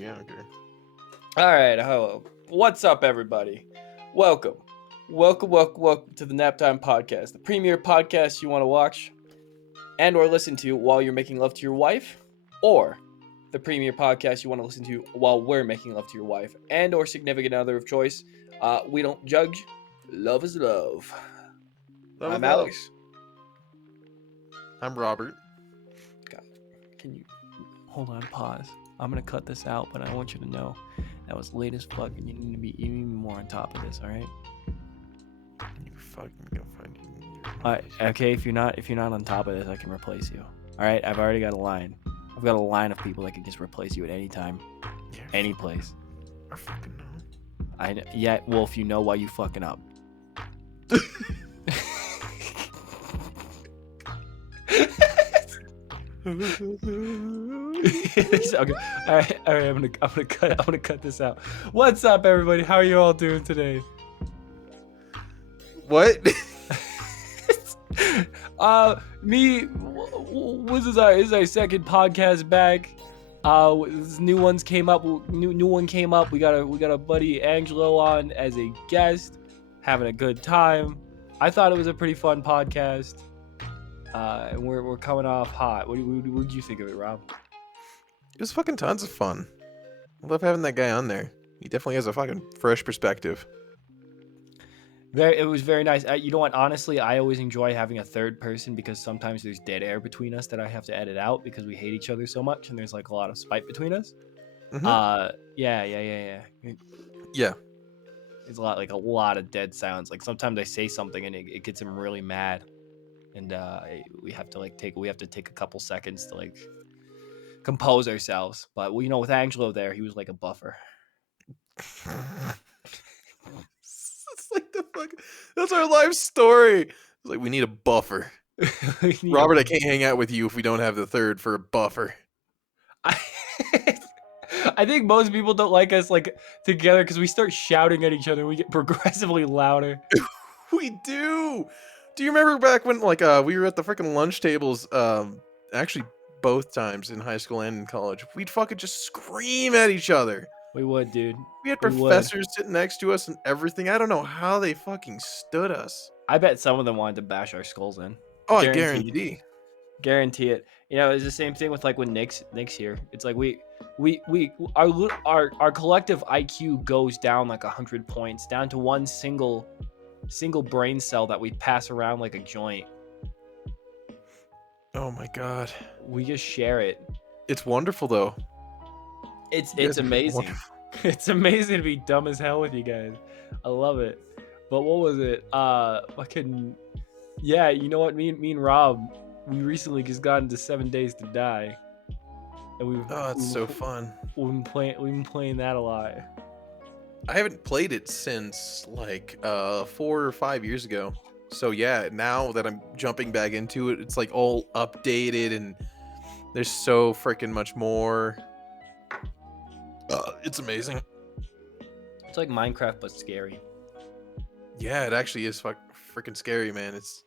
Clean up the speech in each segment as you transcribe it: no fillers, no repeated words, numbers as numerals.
music. I don't care. All right, hello. What's up, everybody? Welcome to the Nap Time Podcast, the premier podcast you want to watch and or listen to while you're making love to your wife, or the premier podcast you want to listen to while we're making love to your wife and or significant other of choice. We don't judge. Love is love. I'm Alex. I'm Robert. God, can you hold on? Pause. I'm gonna cut this out, but I want you to know that was late as fuck, and you need to be even more on top of this. All right? You fucking go find you. All right. Okay. If you're not on top of this, I can replace you. All right. I've already got a line. I've got a line of people that can just replace you at any time, any place. I fucking know. Yeah. Well, if you know why you fucking up. Okay. All right. I'm gonna cut this out. What's up, everybody? How are you all doing today? What? This is our second podcast back. New one came up. We got a buddy Angelo on as a guest, having a good time. I thought it was a pretty fun podcast. And we're coming off hot. What did you think of it, Rob? It was fucking tons of fun. I love having that guy on there. He definitely has a fucking fresh perspective. It was very nice. You know what? Honestly, I always enjoy having a third person because sometimes there's dead air between us that I have to edit out because we hate each other so much and there's like a lot of spite between us. Mm-hmm. Yeah. Yeah. It's a lot of dead sounds. Like sometimes I say something and it gets him really mad, and we have to take a couple seconds to like compose ourselves. But you know, with Angelo there, he was like a buffer. It's like the fuck. That's our life story. It's like we need a buffer. Robert, I can't hang out with you if we don't have the third for a buffer. I think most people don't like us like together because we start shouting at each other. We get progressively louder. We do. Do you remember back when we were at the freaking lunch tables? Actually, both times in high school and in college, we'd fucking just scream at each other. We would, dude. We had professors sitting next to us and everything. I don't know how they fucking stood us. I bet some of them wanted to bash our skulls in. Oh, I guarantee it. You know, it's the same thing with like when Nick's here. It's like our collective IQ goes down like 100 points, down to one single brain cell that we pass around like a joint. Oh my god. We just share it. It's wonderful though. It's amazing. It's amazing to be dumb as hell with you guys. I love it. But what was it? Yeah, you know what? Me and Rob, we recently just got into 7 Days to Die. And it's so fun. We've been playing that a lot. I haven't played it since 4 or 5 years ago. So yeah, now that I'm jumping back into it, it's like all updated and there's so freaking much more. It's amazing. It's like Minecraft but scary. Yeah, it actually is freaking scary, man. It's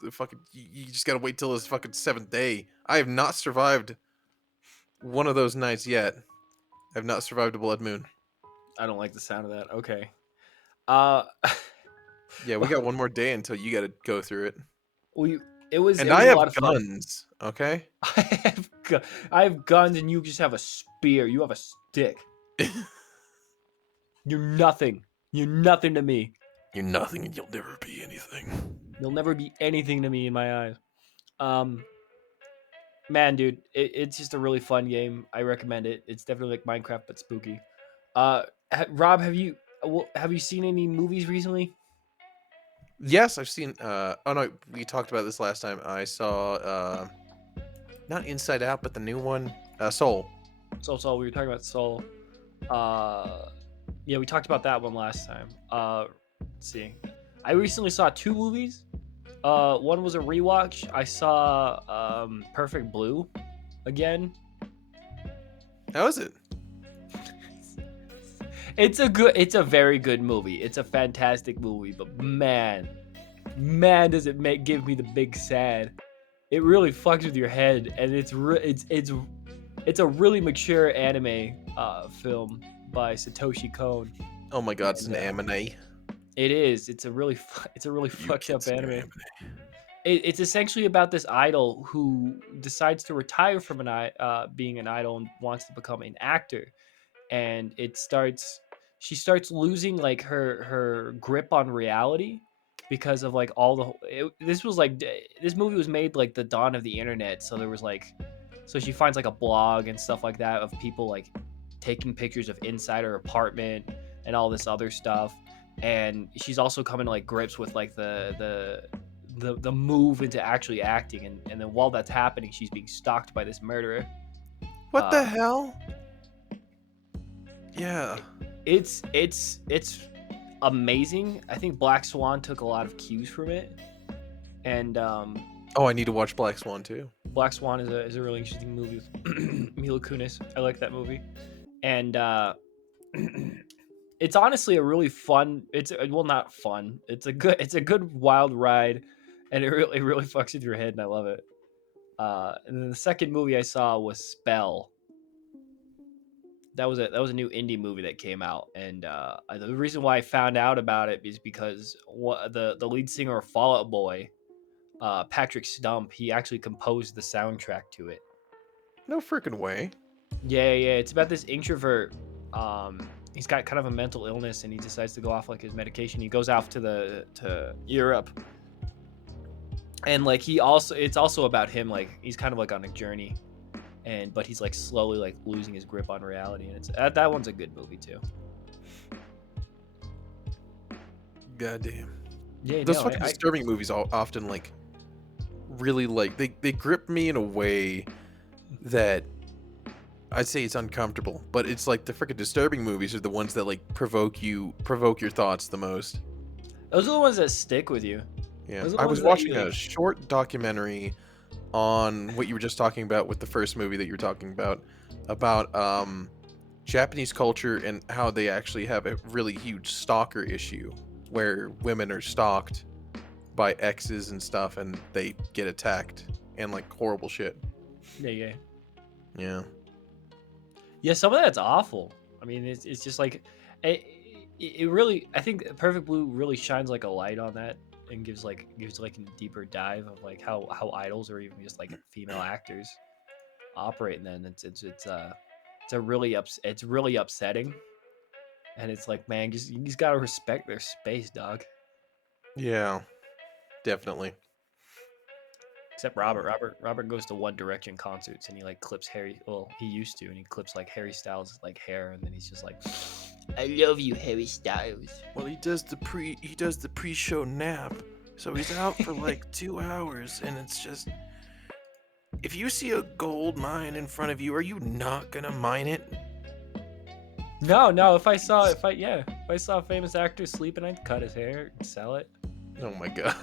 the fucking you just gotta wait till this fucking 7th day. I have not survived one of those nights yet. I have not survived a blood moon. I don't like the sound of that. Okay. Yeah, we got one more day until you gotta go through it. I have guns, okay? I have guns and you just have a spear. You have a stick. You're nothing. You're nothing to me. You're nothing and you'll never be anything. You'll never be anything to me in my eyes. Man, dude, it's just a really fun game. I recommend it. It's definitely like Minecraft but spooky. Rob, have you seen any movies recently? Yes, I've seen. Oh no, we talked about this last time. I saw not Inside Out, but the new one, Soul. Soul. We were talking about Soul. Yeah, we talked about that one last time. Let's see. I recently saw 2 movies. One was a rewatch. I saw Perfect Blue again. How is it? It's a very good movie. It's a fantastic movie, but man, does it give me the big sad. It really fucks with your head, and it's it's a really mature anime film by Satoshi Kon. Oh my god, it's And, an anime. it is. It's a really You fucked up consider anime. anime. It's essentially about this idol who decides to retire from being an idol and wants to become an actor. And she starts losing like her grip on reality because of like this movie was made like the dawn of the internet, so there was like, so she finds like a blog and stuff like that of people like taking pictures of inside her apartment and all this other stuff. And she's also coming to like grips with like the move into actually acting. And then while that's happening, she's being stalked by this murderer. What the uh, hell? Yeah. it's amazing. I think Black Swan took a lot of cues from it. And Oh, I need to watch Black Swan too. Black Swan is a really interesting movie with Mila Kunis. I like that movie. And it's honestly a really fun, it's well, not fun, it's a good wild ride. And it really fucks with your head, and I love it. And then the second movie I saw was Spell. That was a new indie movie that came out. And the reason why I found out about it is because the lead singer of Fall Out Boy, Patrick Stump, he actually composed the soundtrack to it. No freaking way. Yeah. It's about this introvert. He's got kind of a mental illness, and he decides to go off like his medication. He goes off to Europe, and like it's also about him. Like he's kind of like on a journey, but he's like slowly like losing his grip on reality. And it's that one's a good movie too. Goddamn. Yeah, Those no, fucking disturbing movies often like really like they grip me in a way that I'd say it's uncomfortable, but it's like the freaking disturbing movies are the ones that like provoke your thoughts the most. those are the ones that stick with you. Yeah, Those are the I ones was that watching you, a like, short documentary on what you were just talking about with the first movie that you were talking about Japanese culture and how they actually have a really huge stalker issue where women are stalked by exes and stuff and they get attacked and like horrible shit. yeah. Yeah. Yeah, some of that's awful. I mean, it's just like it really. I think Perfect Blue really shines like a light on that, and gives like a deeper dive of like how idols or even just like female actors operate. And then it's a really it's really upsetting. And it's like, man, you just gotta respect their space, dog. Yeah, definitely. Except Robert goes to One Direction concerts, and he like clips Harry. Well, he used to, and he clips like Harry Styles' like hair, and then he's just like, "I love you, Harry Styles." Well, he does the pre-show nap. So he's out for like 2 hours and it's just if you see a gold mine in front of you, are you not going to mine it? No. If I saw a famous actor sleeping, I'd cut his hair and sell it. Oh my god.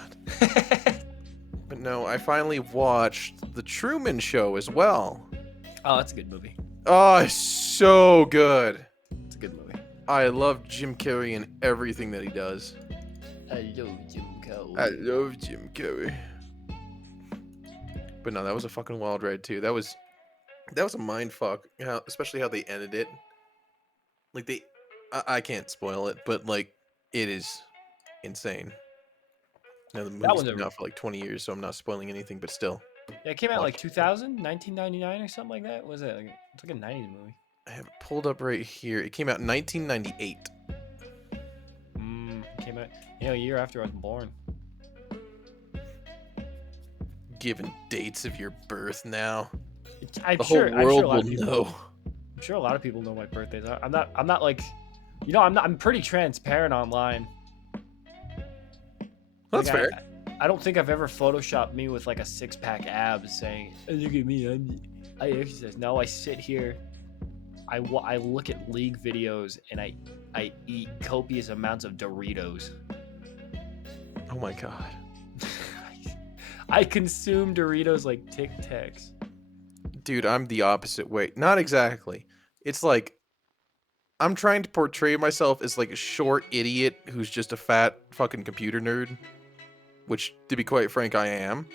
But no, I finally watched The Truman Show as well. Oh, that's a good movie. Oh, it's so good. It's a good movie. I love Jim Carrey in everything that he does. I love Jim Carrey. I love Jim Carrey. But no, that was a fucking wild ride too. That was a mind fuck. Especially how they ended it. Like I can't spoil it, but like it is insane. Now the movie's been out for like 20 years, so I'm not spoiling anything, but still. Yeah, it came out like 2000, 1999 or something like that. Was it? It's like a 90s movie. I have it pulled up right here. It came out in 1998. Came out, a year after I was born. Given dates of your birth now. I'm the sure, whole world I'm sure will know. I'm sure a lot of people know my birthdays. I'm not like, I'm pretty transparent online. That's fair. I don't think I've ever photoshopped me with like a 6-pack abs saying, oh, look at me, I exercise. No, I sit here, I look at League videos, and I eat copious amounts of Doritos. Oh my god. I consume Doritos like Tic Tacs. Dude, I'm the opposite way. Not exactly. It's like I'm trying to portray myself as like a short idiot who's just a fat fucking computer nerd, which to be quite frank I am.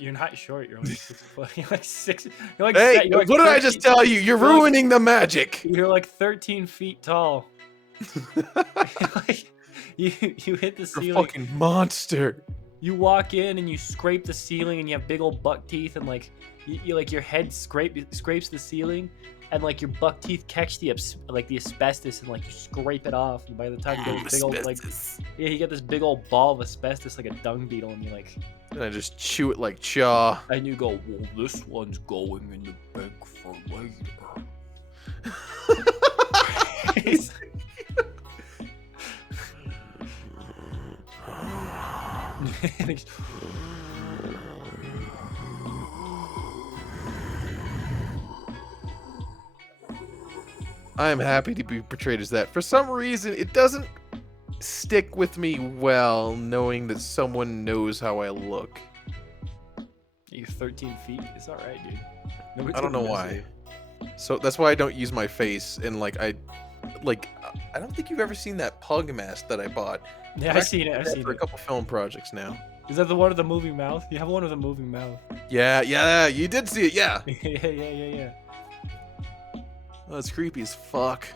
You're not short. You're like 6 foot. You're like 6. You're like Hey, you're like what did I 13 just tell you? You're you're like- ruining the magic. You're like 13 feet tall. Like, you hit the You're a ceiling. fucking monster. You walk in and you scrape the ceiling and you have big old buck teeth and like you like your head scrapes the ceiling and like your buck teeth catch the asbestos and like you scrape it off and by the time you get this big old like you get this big old ball of asbestos like a dung beetle and you like And I just chew it like chaw. and you go, well, this one's going in the bag for later. I am happy to be portrayed as that. For some reason, it doesn't stick with me well knowing that someone knows how I look. You're 13 feet. It's all right, dude. I don't know why. So that's why I don't use my face. And I don't think you've ever seen that pug mask that I bought. Yeah, I've seen it. I've seen for it. a couple film projects now. Is that the one with the moving mouth? You have one with a moving mouth. Yeah, you did see it, yeah. yeah. Oh, that's creepy as fuck.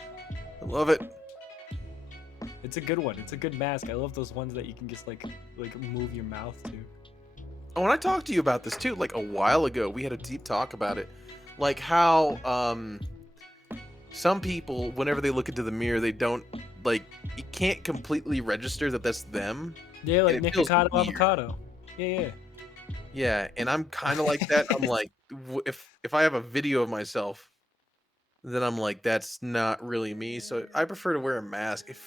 I love it. It's a good one. It's a good mask. I love those ones that you can just like move your mouth to. Oh, and I talked to you about this too, like a while ago. We had a deep talk about it. Like how some people, whenever they look into the mirror, they don't like you can't completely register that that's them. Yeah, like And it feels Nikocado weird. avocado. Yeah. Yeah, and I'm kind of like that. I'm like, if I have a video of myself, then I'm like, that's not really me. So I prefer to wear a mask. It's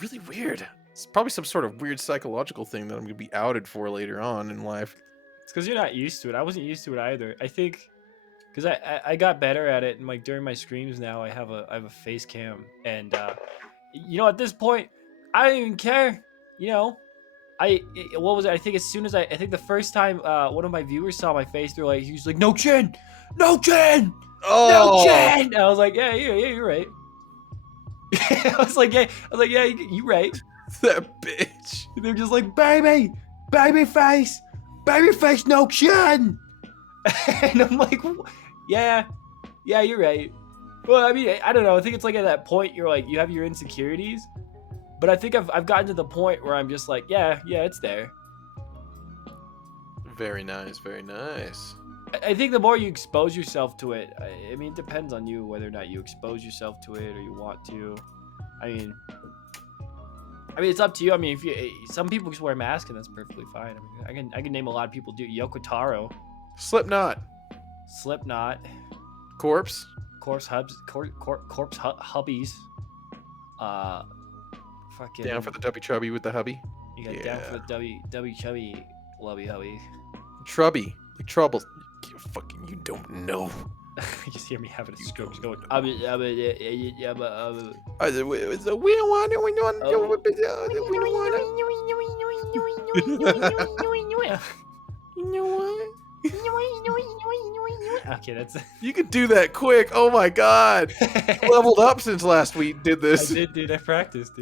really weird. It's probably some sort of weird psychological thing that I'm gonna be outed for later on in life. It's because you're not used to it. I wasn't used to it either. I think because I got better at it, and like during my streams now, I have a face cam, and at this point, I don't even care. What was it? I think as soon as I think the first time one of my viewers saw my face, they're like, he was like, no chin, no chin, no chin. And I was like, yeah, you're right. I was like, yeah, you right. That bitch. They're just like, baby face, no chin. And I'm like, yeah, you're right. Well, I mean, I don't know. I think it's like at that point you're like, you have your insecurities. But I think I've gotten to the point where I'm just like, yeah, it's there. Very nice, very nice. I think the more you expose yourself to it, I mean, it depends on you whether or not you expose yourself to it or you want to. I mean, it's up to you. I mean, some people just wear masks and that's perfectly fine. I mean, I can name a lot of people do. Yoko Taro, Slipknot, Corpse Hubs, Hubbies. Fucking down for the Dubby Chubby with the hubby. You got down for the W Chubby Lubby Hubby. Trubby, like trouble. You don't know. You just hear me having a stroke, just going. We don't want it. We don't want it. You know what? Okay, that's. You could do that quick. Oh my god. Leveled up since last week. Did this. I did, dude. I practiced.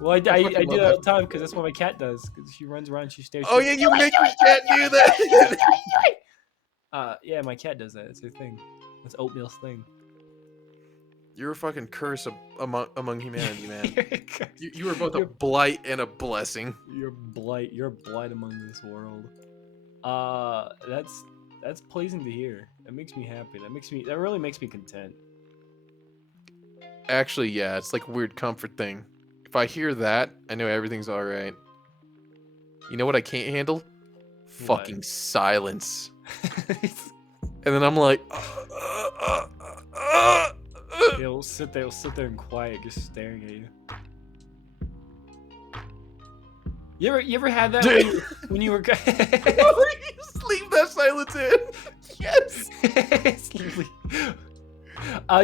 Well, I do that all the time because that's what my cat does. Because she runs around, she stares. Oh yeah, you make your cat do that. Yeah, my cat does that. It's her thing. That's Oatmeal's thing. You're a fucking curse among humanity, man. You are both a blight and a blessing. You're a blight among this world. That's pleasing to hear. That makes me happy. That really makes me content. Actually, yeah, it's like a weird comfort thing. If I hear that, I know everything's all right. You know what I can't handle? What? Fucking silence. And then I'm like, He'll sit there in quiet, just staring at you. You ever had that when you were? Just leave that silence in. Yes.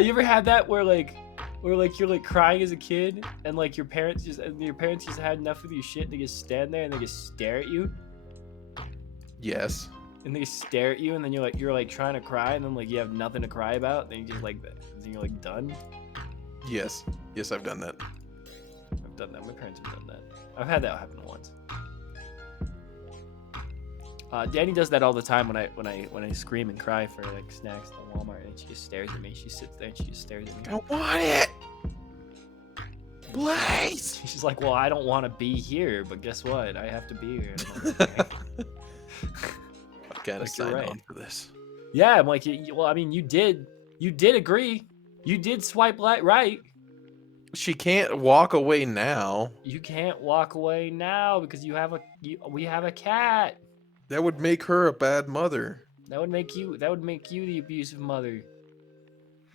You ever had that where you're like crying as a kid and like your parents just had enough of your shit and they just stand there and they just stare at you? Yes. And they stare at you and then you're like trying to cry and then like you have nothing to cry about and then you just like then you're like done. Yes, I've done that. I've done that. My parents have done that. I've had that happen once. Danny does that all the time when I scream and cry for like snacks at Walmart, and she just stares at me. She sits there and she just stares at me. I want it. Blaze. She's like, well, I don't want to be here, but guess what? I have to be here. And I'm like, okay. I gotta Like, sign you're right. on for this. Yeah, I'm like, well, I mean, you did agree. You did swipe right. She can't walk away now. You can't walk away now because we have a cat. That would make her a bad mother. That would make you the abusive mother.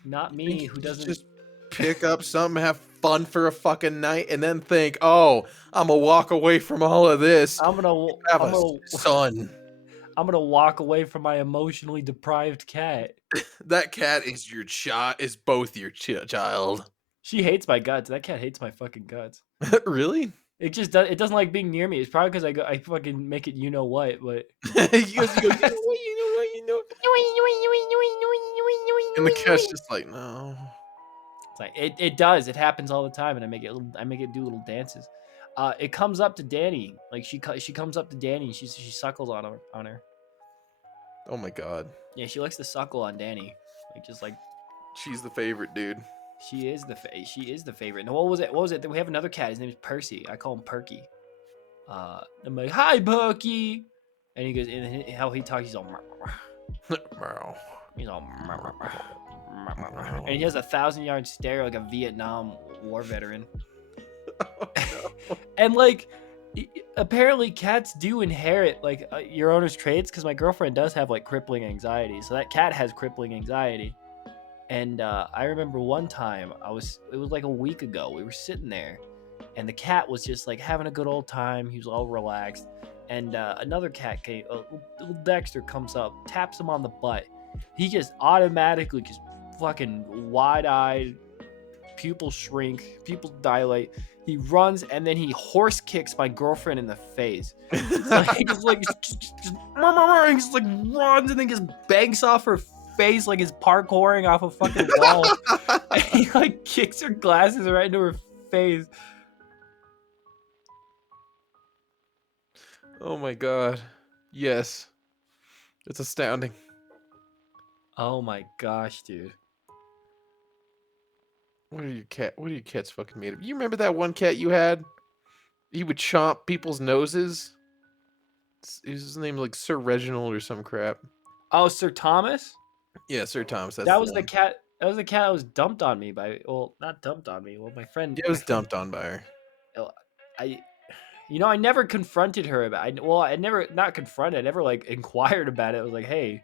Not me, who doesn't just pick up something, have fun for a fucking night, and then think, oh, I'm gonna walk away from all of this. I'm gonna son. I'm gonna walk away from my emotionally deprived cat. That cat is your child. Is both your child. She hates my guts. That cat hates my fucking guts. Really? It just does. It doesn't like being near me. It's probably because I fucking make it. You know what? But you go. You know. And the cat's just like, no. It's like it does. It happens all the time, and I make it do little dances. It comes up to Danny. Like she comes up to Danny. And she suckles on her. Oh my god. Yeah, she likes to suckle on Danny. Like just like she's the favorite, dude. She is the favorite. Now what was it? We have another cat. His name is Percy. I call him Perky. I'm like, hi, Perky. And he goes, and how he talks, he's all, he's all, and he has a 1,000-yard stare like a Vietnam War veteran. Oh, no. And like, apparently cats do inherit like your owner's traits, because my girlfriend does have like crippling anxiety. So that cat has crippling anxiety. And I remember one time it was like a week ago, we were sitting there and the cat was just like having a good old time. He was all relaxed. And another cat came, little Dexter comes up, taps him on the butt. He just automatically just fucking wide-eyed, pupils shrink, pupils dilate. He runs and then he horse kicks my girlfriend in the face. So he just runs and then just banks off her face like he's parkouring off a fucking wall. And he like kicks her glasses right into her face. Oh my god. Yes. It's astounding. Oh my gosh, dude. What are your cats fucking made of? You remember that one cat you had? He would chomp people's noses. His name like Sir Reginald or some crap. Oh, Sir Thomas? Yeah, Sir Thomas. That was the cat. That was the cat that was dumped on me by. Well, not dumped on me. Well, my friend. Yeah, it was dumped on by her. I never confronted her about. I never not confronted. I never like inquired about it. I was like, hey,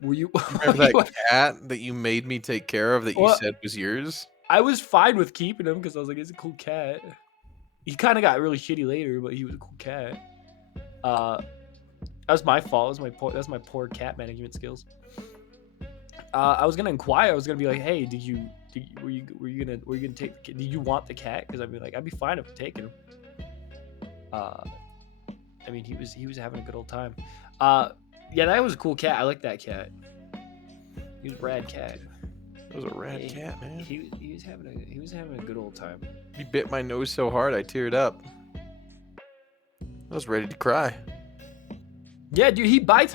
were you? Remember that cat that you made me take care of that you said was yours? I was fine with keeping him because I was like, it's a cool cat. He kind of got really shitty later, but he was a cool cat. That was my fault. That's my poor cat management skills. I was gonna inquire. I was gonna be like, "Hey, were you gonna take? Did you want the cat?" Because I'd be fine if taking him. I mean, he was having a good old time. Yeah, that was a cool cat. I like that cat. He was a rad cat. That was a rad cat, man. He was having a good old time. He bit my nose so hard I teared up. I was ready to cry. Yeah, dude, he bit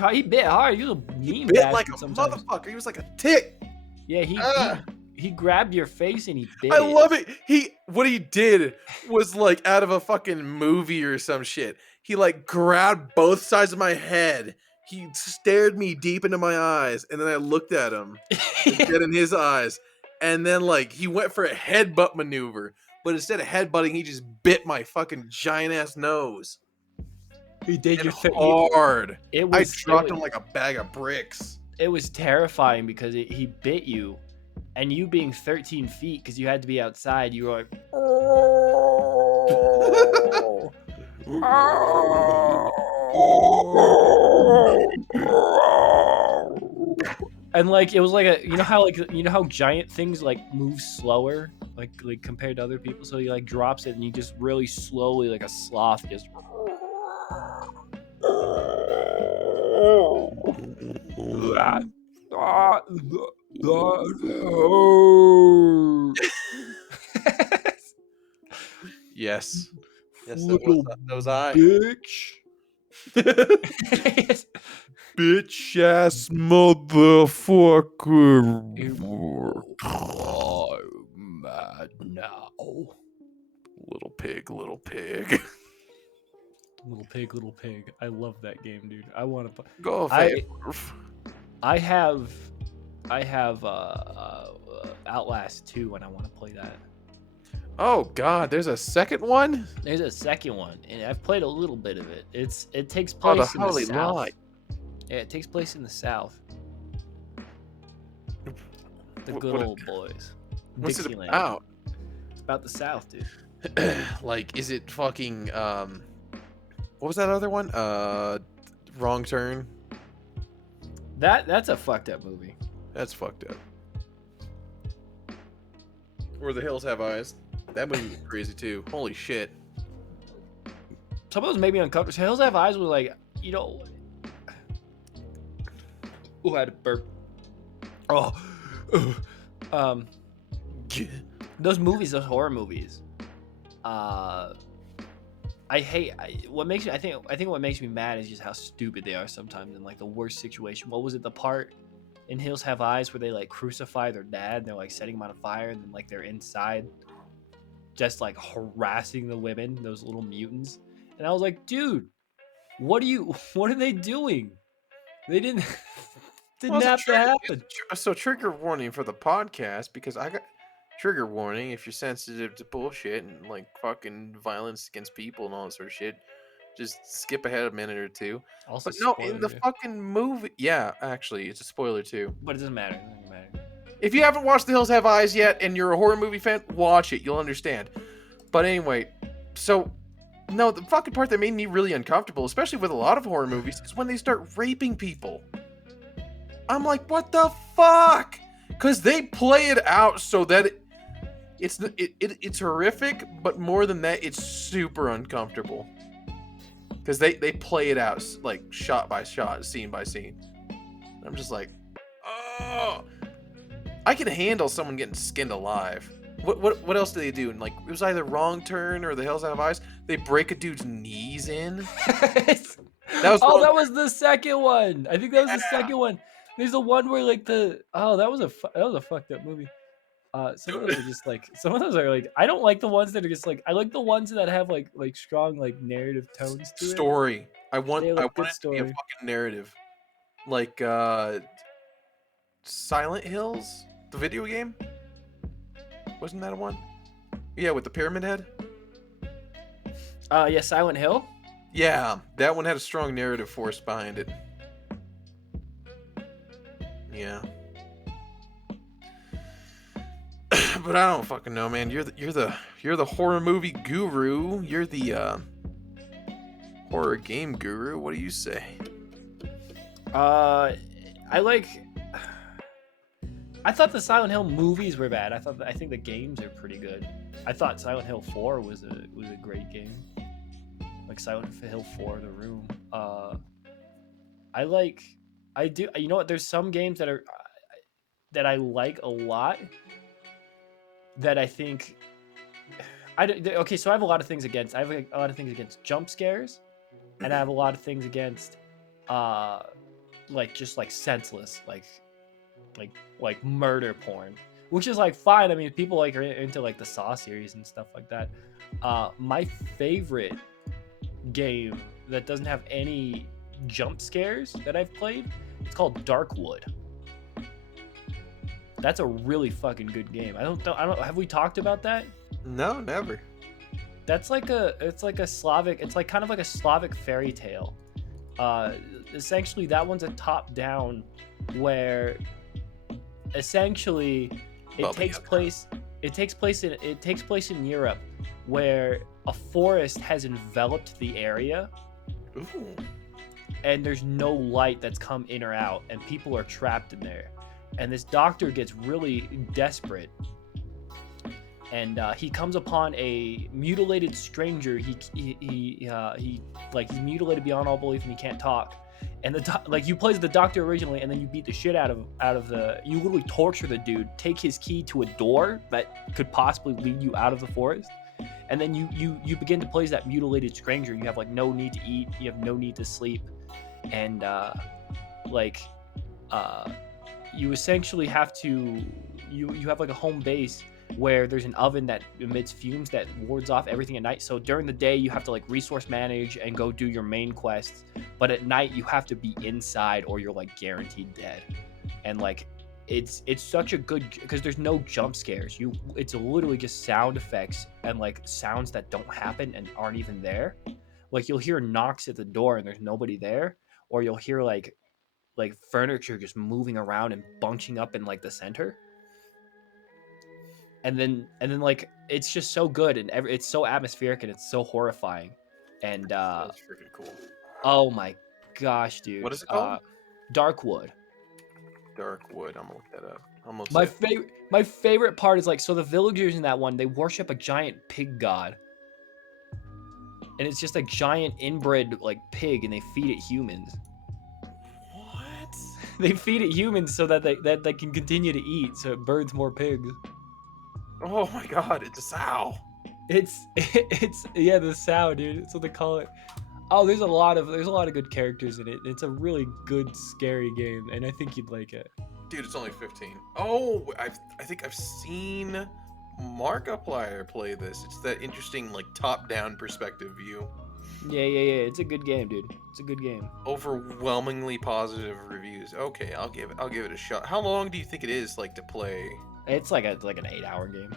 hard. He was a mean bit like a sometimes. motherfucker. He was like a tick. Yeah, he grabbed your face and he bit. I love it. What he did was like out of a fucking movie or some shit. He like grabbed both sides of my head. He stared me deep into my eyes, and then I looked at him, dead in his eyes, and then like he went for a headbutt maneuver, but instead of headbutting, he just bit my fucking giant ass nose. He did hard. I dropped him like a bag of bricks. It was terrifying because he bit you, and you being 13 feet because you had to be outside, you were like, oh. And like it was like you know how giant things like move slower like compared to other people, so he like drops it and he just really slowly like a sloth just Yes. Little those eyes. Bitch. Bitch ass motherfucker. Mad now. Little pig, little pig. Little pig. I love that game, dude. I want to. Go I fave. I have Outlast 2, and I want to play that. Oh god, there's a second one? There's a second one, and I've played a little bit of it. It takes Oh, the place in the Holy South. Lie. Yeah, it takes place in the South. The good What- old boys. What's it Dixieland. about? It's about the South, dude. Like, is it fucking what was that other one? Wrong Turn. That's a fucked up movie. That's fucked up. Where the Hills Have Eyes. That movie was crazy too. Holy shit. Some of those made me uncomfortable. Hills Have Eyes was like, you know. Ooh, I had to burp. Oh. Those movies, those horror movies. I hate. What makes me? I think what makes me mad is just how stupid they are sometimes in like the worst situation. What was it? The part in Hills Have Eyes where they like crucify their dad and they're like setting him on fire, and then like they're inside, just like harassing the women, those little mutants. And I was like, dude, what are they doing? They didn't have to happen. So trigger warning for the podcast, because I got trigger warning if you're sensitive to bullshit and like fucking violence against people and all that sort of shit. Just skip ahead a minute or two. Also, But no, in spoiler, the fucking movie, yeah, actually, it's a spoiler too. but it doesn't matter. It doesn't matter. If you haven't watched The Hills Have Eyes yet and you're a horror movie fan, watch it. You'll understand. But anyway, so no, the fucking part that made me really uncomfortable, especially with a lot of horror movies, is when they start raping people. I'm like, what the fuck? Because they play it out so that it's horrific, but more than that, it's super uncomfortable. Because they play it out like shot by shot, scene by scene. And I'm just like, oh, I can handle someone getting skinned alive. What else do they do? And like, it was either Wrong Turn or The Hills Have Eyes. They break a dude's knees in. That was the second one. I think that was the second one. There's the one where like that was a fucked up movie. Some of those are just like I don't like the ones that are just like, I like the ones that have like strong like narrative tones to it. Story. I want it to be story. a fucking narrative. Like Silent Hills, the video game. Wasn't that a one? Yeah, with the pyramid head. Yeah, Silent Hill. Yeah, that one had a strong narrative force behind it. Yeah. But I don't fucking know, man. You're the horror movie guru. You're the horror game guru. What do you say? I thought the Silent Hill movies were bad. I think the games are pretty good. I thought Silent Hill 4 was a great game. Like Silent Hill 4, The Room. You know what? There's some games that I like a lot. That I think. Okay, so I have a lot of things against. I have a lot of things against jump scares, and I have a lot of things against, just like senseless, like murder porn, which is like fine. I mean, people like are into like the Saw series and stuff like that. My favorite game that doesn't have any jump scares that I've played, it's called Darkwood. That's a really fucking good game. I don't know. Have we talked about that? No, never. It's like kind of like a Slavic fairy tale. Essentially, that one's a top-down, where essentially it takes place in Europe, where a forest has enveloped the area. Ooh. And there's no light that's come in or out, and people are trapped in there. And this doctor gets really desperate, and he comes upon a mutilated stranger. He's mutilated beyond all belief, and he can't talk. And you play as the doctor originally, and then you beat the shit out of you literally torture the dude, take his key to a door that could possibly lead you out of the forest, And then you begin to play as that mutilated stranger. You have like no need to eat, you have no need to sleep, and like you essentially have to you have like a home base where there's an oven that emits fumes that wards off everything at night. So during the day you have to like resource manage and go do your main quests, but at night you have to be inside or you're like guaranteed dead. And like it's such a good because there's no jump scares. It's literally just sound effects and like sounds that don't happen and aren't even there. Like you'll hear knocks at the door and there's nobody there, or you'll hear like furniture just moving around and bunching up in like the center. And then like it's just so good and it's so atmospheric and it's so horrifying. And Sounds freaking cool. oh my gosh, dude. What is it called? Darkwood. Darkwood. I'm gonna look that up. I'm gonna My say. favorite part is like, so the villagers in that one, they worship a giant pig god. And it's just a giant inbred like pig and they feed it humans. What? They feed it humans so that they can continue to eat so it births more pigs. Oh my god, it's a sow. It's yeah, the sow, dude. That's what they call it. Oh, there's a lot of good characters in it. It's a really good scary game, and I think you'd like it. Dude, it's only 15. Oh, I think I've seen Markiplier play this. It's that interesting like top-down perspective view. Yeah. It's a good game, dude. It's a good game. Overwhelmingly positive reviews. Okay, I'll give it a shot. How long do you think it is like to play? It's like an 8-hour game.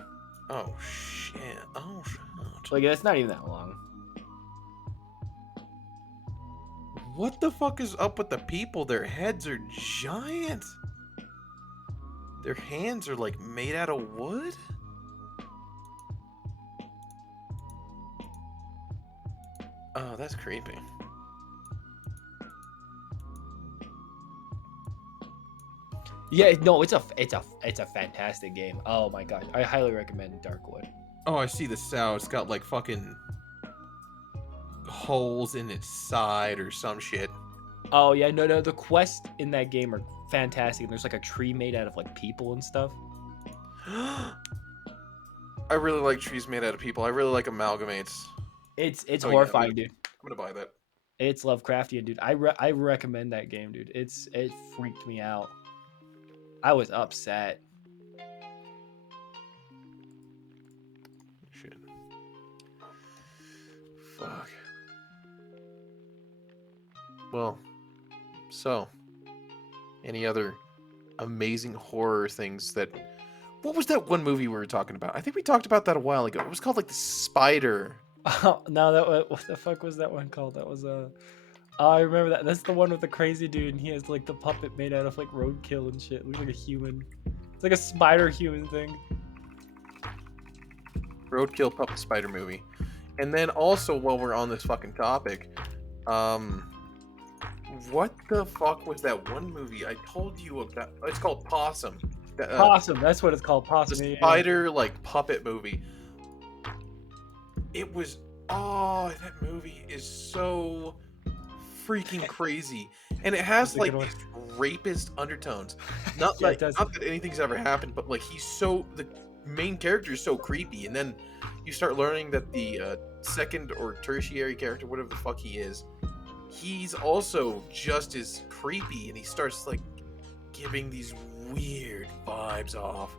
Oh shit. Oh shit. Like it's not even that long. What the fuck is up with the people? Their heads are giant. Their hands are like made out of wood? Oh, that's creepy. Yeah, no, it's a fantastic game. Oh my gosh, I highly recommend Darkwood. Oh, I see the sow. It's got like fucking holes in its side or some shit. Oh yeah, no, the quests in that game are fantastic. There's like a tree made out of like people and stuff. I really like trees made out of people. I really like amalgamates. It's Oh, horrifying, yeah, dude. I'm gonna buy that. It's Lovecraftian, dude. I recommend that game, dude. It freaked me out. I was upset. Shit. Fuck. Well, so any other amazing horror things that? What was that one movie we were talking about? I think we talked about that a while ago. It was called like The Spider. Oh, no, what the fuck was that one called? That was oh, I remember that. That's the one with the crazy dude, and he has like the puppet made out of like roadkill and shit. It looks like a human. It's like a spider human thing. Roadkill Puppet Spider movie. And then also, while we're on this fucking topic, what the fuck was that one movie I told you about? It's called Possum. Possum, that's what it's called. Possum. The spider like puppet movie. It was that movie is so freaking crazy, and it has like these rapist undertones. Not Yeah, like not that anything's ever happened, but like the main character is so creepy, and then you start learning that the second or tertiary character, whatever the fuck he is, he's also just as creepy, and he starts like giving these weird vibes off.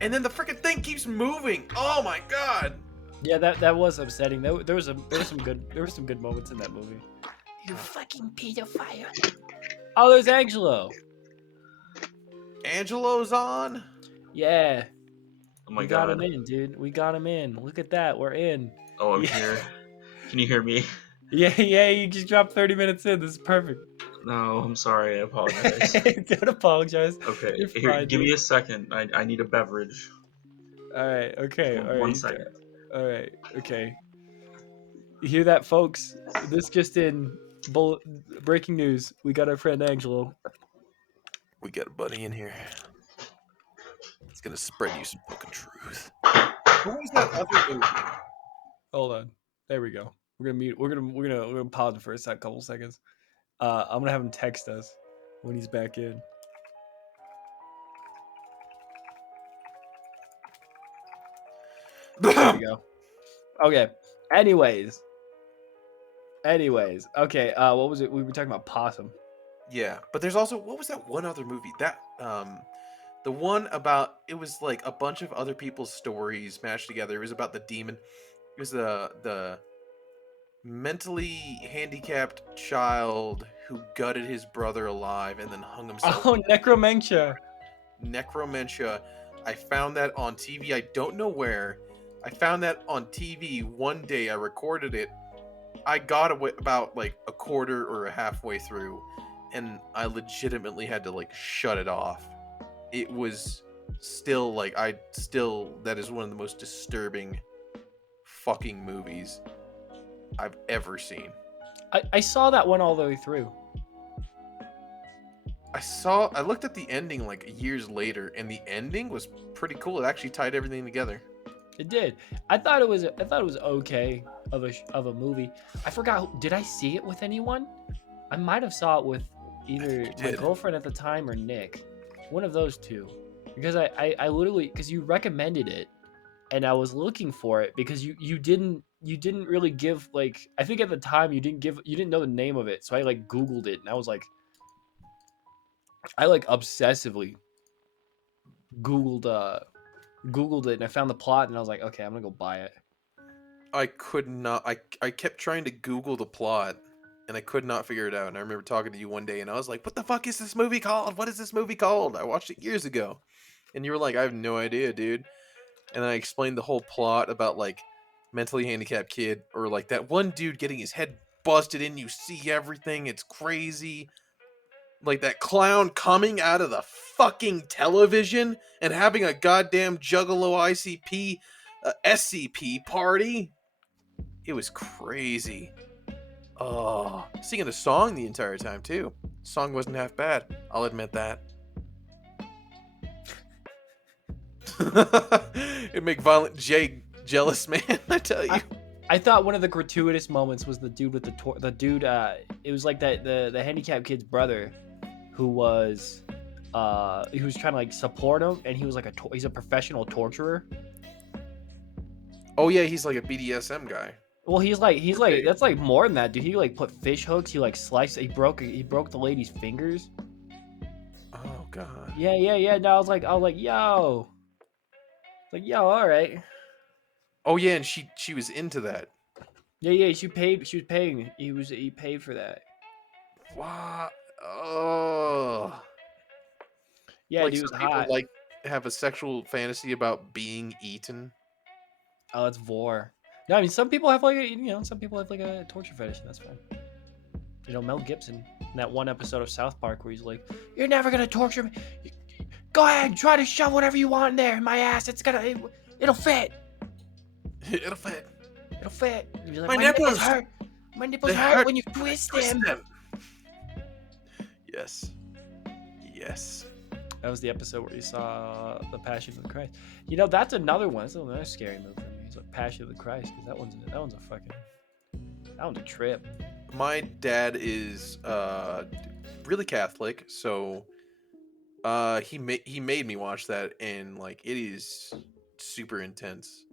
And then the freaking thing keeps moving. Oh my god. Yeah, that was upsetting. There were some good moments in that movie. You fucking pedophile. Oh, there's Angelo. Angelo's on? Yeah. Oh my we god. got him in, dude. We got him in. Look at that. We're in. Oh, I'm here. Can you hear me? Yeah, you just dropped 30 minutes in. This is perfect. No, I'm sorry. I apologize. Don't apologize. Okay, You're here, fine, give dude. me a second. I need a beverage. All right. Okay. All right. 1 second. All right. Okay. You hear that, folks? This just in. Breaking news. We got our friend Angelo. We got a buddy in here. It's gonna spread you some fucking truth. Who was that other movie? Hold on. There we go. We're gonna mute. We're gonna pause for a couple seconds. I'm gonna have him text us when he's back in. There we go. Okay. Anyways. Okay. What was it? We were talking about possum. Yeah, but there's also, what was that one other movie that the one about, it was like a bunch of other people's stories mashed together. It was about the demon. It was the mentally handicapped child who gutted his brother alive and then hung himself. Oh, necromantia. Necromantia. I found that on TV. I don't know where. I found that on TV one day. I recorded it. I got about like a quarter or a halfway through, and I legitimately had to like shut it off. It was still like, that is one of the most disturbing fucking movies I've ever seen. I saw that one all the way through. I looked at the ending like years later, and the ending was pretty cool. It actually tied everything together. It did. I thought it was okay of a movie. I forgot. Did I see it with anyone? I might have saw it with either my girlfriend at the time or Nick. One of those two. Because I literally, because you recommended it, and I was looking for it because you didn't really give, like, I think at the time you didn't know the name of it, so I like Googled it, and I was like, I like obsessively Googled it, and I found the plot, and I was like, okay, I'm gonna go buy it. I could not. I kept trying to Google the plot, and I could not figure it out. And I remember talking to you one day, and I was like, "What the fuck is this movie called? What is this movie called?" I watched it years ago, and you were like, "I have no idea, dude." And I explained the whole plot about like mentally handicapped kid, or like that one dude getting his head busted in. You see everything. It's crazy. Like that clown coming out of the fucking television and having a goddamn Juggalo ICP, SCP party. It was crazy. Oh, singing a song the entire time too. Song wasn't half bad. I'll admit that. It'd make Violent J jealous, man. I tell you. I thought one of the gratuitous moments was the dude with the dude. It was like that the handicapped kid's brother, who was trying to like support him, and he was like he's a professional torturer. Oh yeah, he's like a BDSM guy. Well, he's like that's like more than that, dude. He like put fish hooks. He like sliced. He broke the lady's fingers. Oh god. Yeah. No, I was like, yo, all right. Oh yeah, and she was into that. Yeah. She was paying. He paid for that. What? Oh. Yeah, Like dude was some people hot. like have a sexual fantasy about being eaten. Oh, it's vor. No, I mean some people have like some people have like a torture fetish, and that's fine. You know, Mel Gibson in that one episode of South Park where he's like, "You're never gonna torture me. Go ahead, try to shove whatever you want in there in my ass. It'll fit. It'll fit. It'll fit." And he's like, My my nipples hurt. My nipples hurt when you twist them. Yes. Yes. That was the episode where you saw the Passion of the Christ. You know, that's another one. That's another scary movie for me. It's like Passion of the Christ, because that one's a trip. My dad is really Catholic, so he made me watch that, and like it is super intense.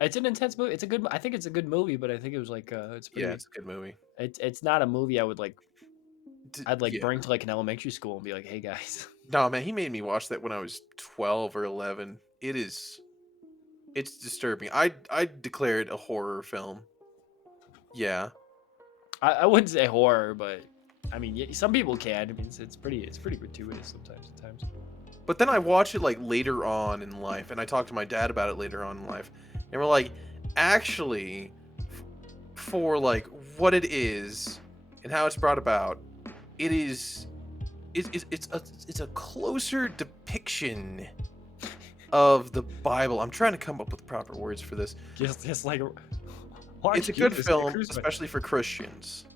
It's an intense movie. I think it's a good movie, but I think it was like it's pretty. Yeah, it's a good movie. It's not a movie I would like. I'd like Yeah. bring to like an elementary school and be like, "Hey guys." No, man, he made me watch that when I was 12 or 11. It's disturbing. I declare it a horror film. Yeah. I wouldn't say horror, but I mean, some people can. I mean, it's pretty gratuitous sometimes. At times. But then I watch it like later on in life, and I talk to my dad about it later on in life, and we're like, actually, for like what it is and how it's brought about, it's a closer depiction of the Bible. I'm trying to come up with proper words for this. Just like It's a good film, especially for Christians,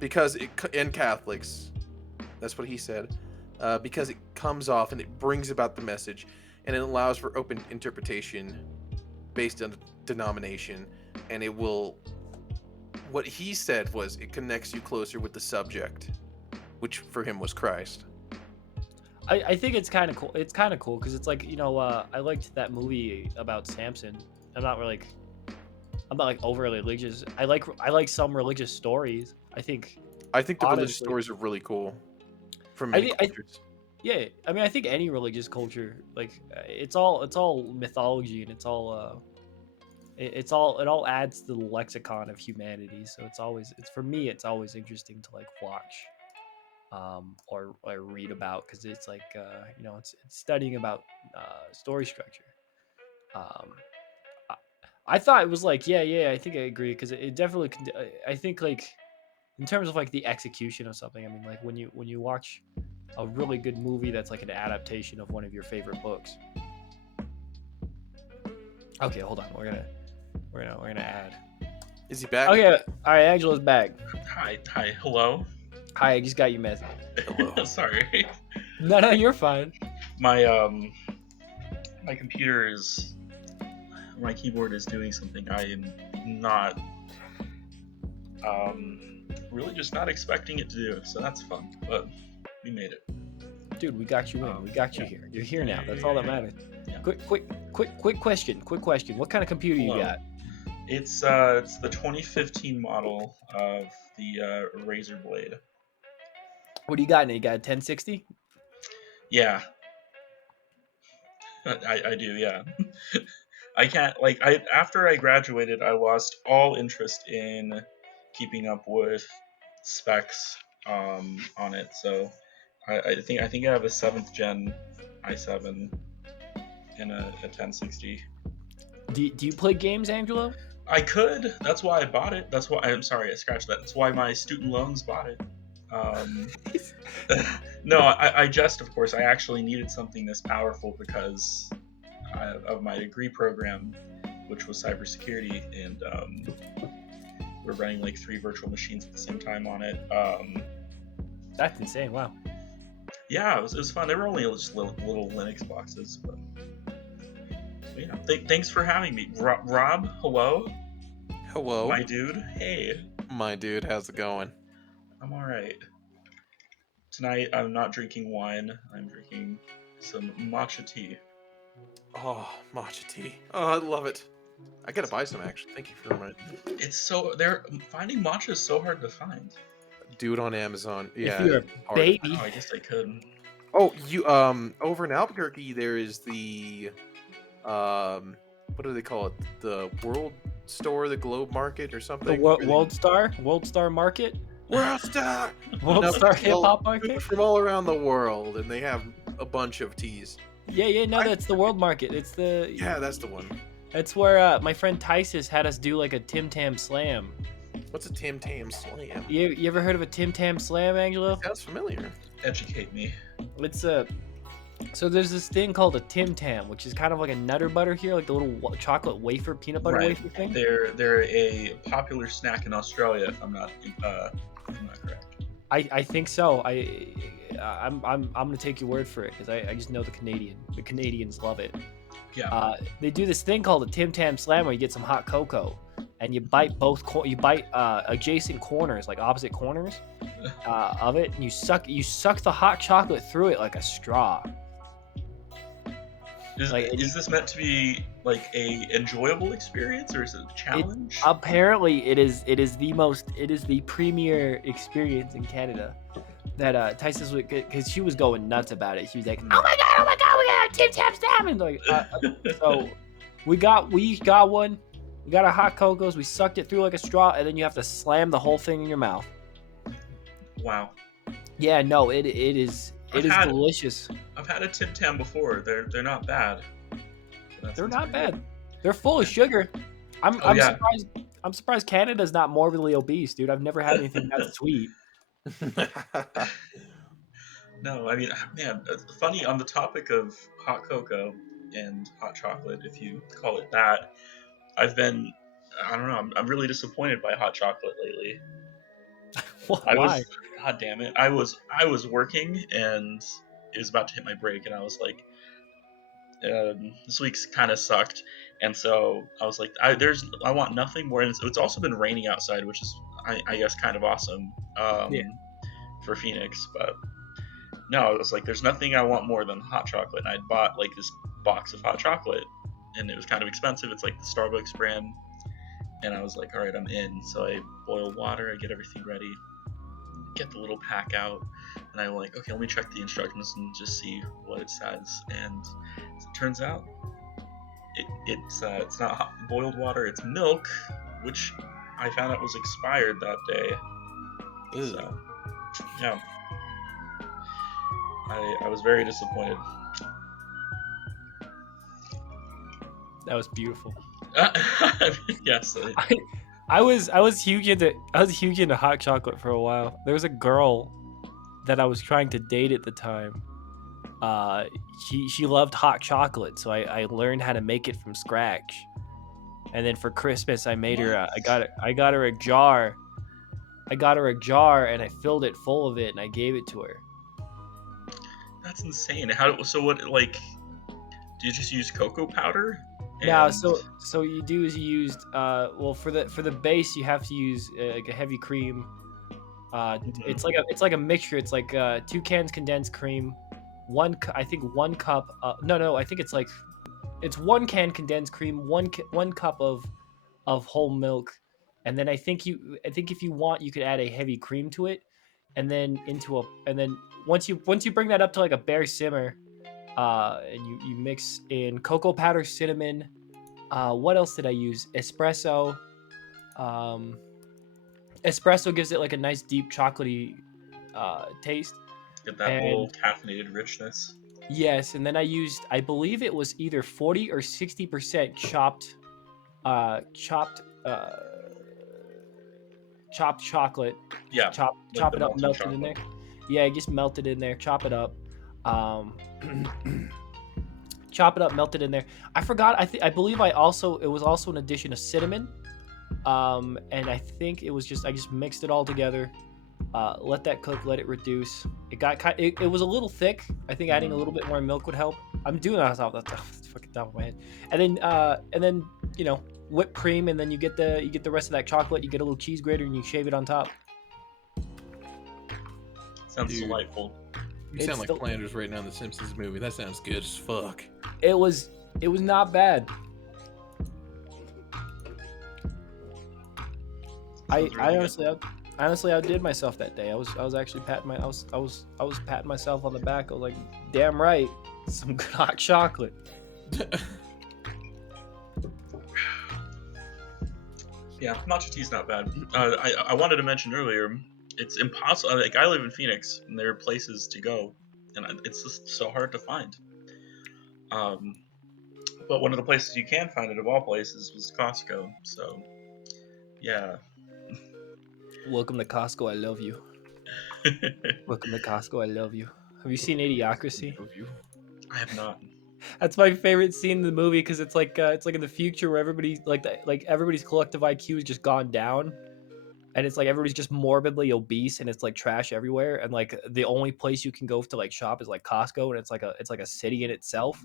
because and Catholics. That's what he said. Because it comes off and it brings about the message, and it allows for open interpretation based on denomination, and it will. What he said was it connects you closer with the subject, which for him was Christ. I think it's kind of cool. It's kind of cool because it's like I liked that movie about Samson, overly religious. I like some religious stories. I think I think the religious honestly, stories are really cool from I many think cultures. yeah. I mean, I think any religious culture, like it's all mythology and it's all it all adds to the lexicon of humanity. So it's for me it's always interesting to like watch or read about because it's like it's studying about story structure. Um, I, I thought it was like yeah I think I agree because it definitely I think like in terms of like the execution of something. I mean like when you watch a really good movie that's like an adaptation of one of your favorite books. Okay, hold on. We're gonna add. Is he back? Okay, all right. Angelo's back. Hi, hello. Hi, I just got you message. Hello. Sorry. No, you're fine. My my computer is my keyboard is doing something I am not really just not expecting it to do. So that's fun. But we made it. Dude, we got you in. We got you Yeah. here. You're here now. Yeah, That's yeah, all that yeah, matters. yeah. Quick question. What kind of computer you Hello. got? It's the 2015 model of the Razer Blade. What do you got? You got a 1060? Yeah, I do. Yeah. I can't after I graduated, I lost all interest in keeping up with specs on it. So I think I have a 7th gen i7 and a 1060. Do you play games, Angelo? I could. That's why I bought it. That's why I'm sorry I scratched that. That's why my student loans bought it. Um, no, I just of course I actually needed something this powerful because of my degree program, which was cybersecurity, and we're running like 3 virtual machines at the same time on it. That's insane. Wow. Yeah, it was fun. They were only just little Linux boxes, but yeah. Thanks for having me, Rob. Hello, Hello. my dude. Hey, My dude, how's it going? I'm all right. Tonight I'm not drinking wine. I'm drinking some matcha tea. Oh, matcha tea. Oh, I love it. I gotta buy some actually. Thank you for reminding me. It's so they're finding matcha is so hard to find. Do it on Amazon. If Yeah, you're a it's hard to baby, Oh, I guess I could. Oh, you over in Albuquerque there is the what do they call it? The World Store, the Globe Market or the something? World Star Market, World Star. World No, Star they Hip sell Hop food Market. from all around the world, and they have a bunch of teas. Yeah, no, I- that's the World Market. It's the Yeah, that's the one. That's where my friend Tysus had us do like a Tam Slam. What's a Tam Slam? You ever heard of a Tam Slam, Angelo? Sounds familiar. Educate me. It's so there's this thing called a Tam, which is kind of like a Nutter Butter here, like the little chocolate wafer, peanut butter Right. wafer thing. They're a popular snack in Australia, if I'm not correct. I think so. I'm gonna take your word for it because I just know the Canadians love it. Yeah. They do this thing called a Tam Slam where you get some hot cocoa and you bite adjacent corners, like opposite corners of it, and you suck the hot chocolate through it like a straw. Is this meant to be like a enjoyable experience or is it a challenge? Apparently, it is the premier experience in Canada. That Tyson was because she was going nuts about it. She was like, "Oh my god, we got a Tam Slam!" And like, so we got one. We got our hot cocos. We sucked it through like a straw, and then you have to slam the whole thing in your mouth. Wow. Yeah, no, it is delicious. I've had a Tim Tam before. They're not bad. They're not bad. They're full of sugar. I'm yeah. surprised. I'm surprised Canada's not morbidly obese, dude. I've never had anything that sweet. No, I mean, man, funny on the topic of hot cocoa and hot chocolate, if you call it that. I don't know, I'm really disappointed by hot chocolate lately. Why? God damn it, I was working and it was about to hit my break, and I was like, this week's kind of sucked, and so I was like, I want nothing more. And it's also been raining outside, which is I guess kind of awesome for Phoenix, but. No, it was like there's nothing I want more than hot chocolate, and I'd bought like this box of hot chocolate, and it was kind of expensive. It's like the Starbucks brand, and I was like, all right, I'm in. So I boil water, I get everything ready, get the little pack out, and I'm like, okay, let me check the instructions and just see what it says. And as it turns out, it's not hot boiled water, it's milk, which I found out was expired that day. Ew. So yeah, I was very disappointed. That was beautiful. Yes. I was huge into hot chocolate for a while. There was a girl that I was trying to date at the time. She loved hot chocolate, so I learned how to make it from scratch. And then for Christmas, I made her. I got her a jar. I got her a jar, and I filled it full of it, and I gave it to her. That's insane. So what, like, do you just use cocoa powder? Now, And- so you do is you used well for the base you have to use like a heavy cream. It's like a mixture. It's like 2 cans condensed cream, I think 1 cup. No, I think it's 1 can condensed cream, 1 cup of whole milk, and then I think if you want you could add a heavy cream to it, and then once you bring that up to like a bare simmer, and you mix in cocoa powder, cinnamon. What else did I use? Espresso. Espresso gives it like a nice deep chocolatey taste. get that And little caffeinated richness. yes, and then I believe it was either 40 or 60% chopped chocolate. Yeah, Chop like the it up, melted melt it chocolate. in there. Yeah, just melt it in there, chop it up. Chop it up, melt it in there. I forgot. I believe it was also an addition of cinnamon. And I think I just mixed it all together. Let that cook, let it reduce. It was a little thick. I think adding a little bit more milk would help. I'm doing that off the fucking top of my head. And then whipped cream, and then you get the rest of that chocolate. You get a little cheese grater, and you shave it on top. Sounds Dude. delightful. You It's sound like still- Flanders right now in the Simpsons movie. That sounds good as fuck. It was not bad. Sounds really good. I honestly outdid myself that day. I was actually patting I was patting myself on the back. I was like, damn right, some good hot chocolate. Yeah, matcha tea's not bad. I wanted to mention earlier, it's impossible. Like, I live in Phoenix, and there are places to go, and it's just so hard to find. But one of the places you can find it, of all places, was Costco. So, yeah. Welcome to Costco. I love you. Welcome to Costco. I love you. Have you seen Idiocracy? I have not. That's my favorite scene in the movie because it's like in the future where everybody like everybody's collective IQ has just gone down, and it's like everybody's just morbidly obese, and it's like trash everywhere, and like the only place you can go to like shop is like Costco, and it's like a city in itself,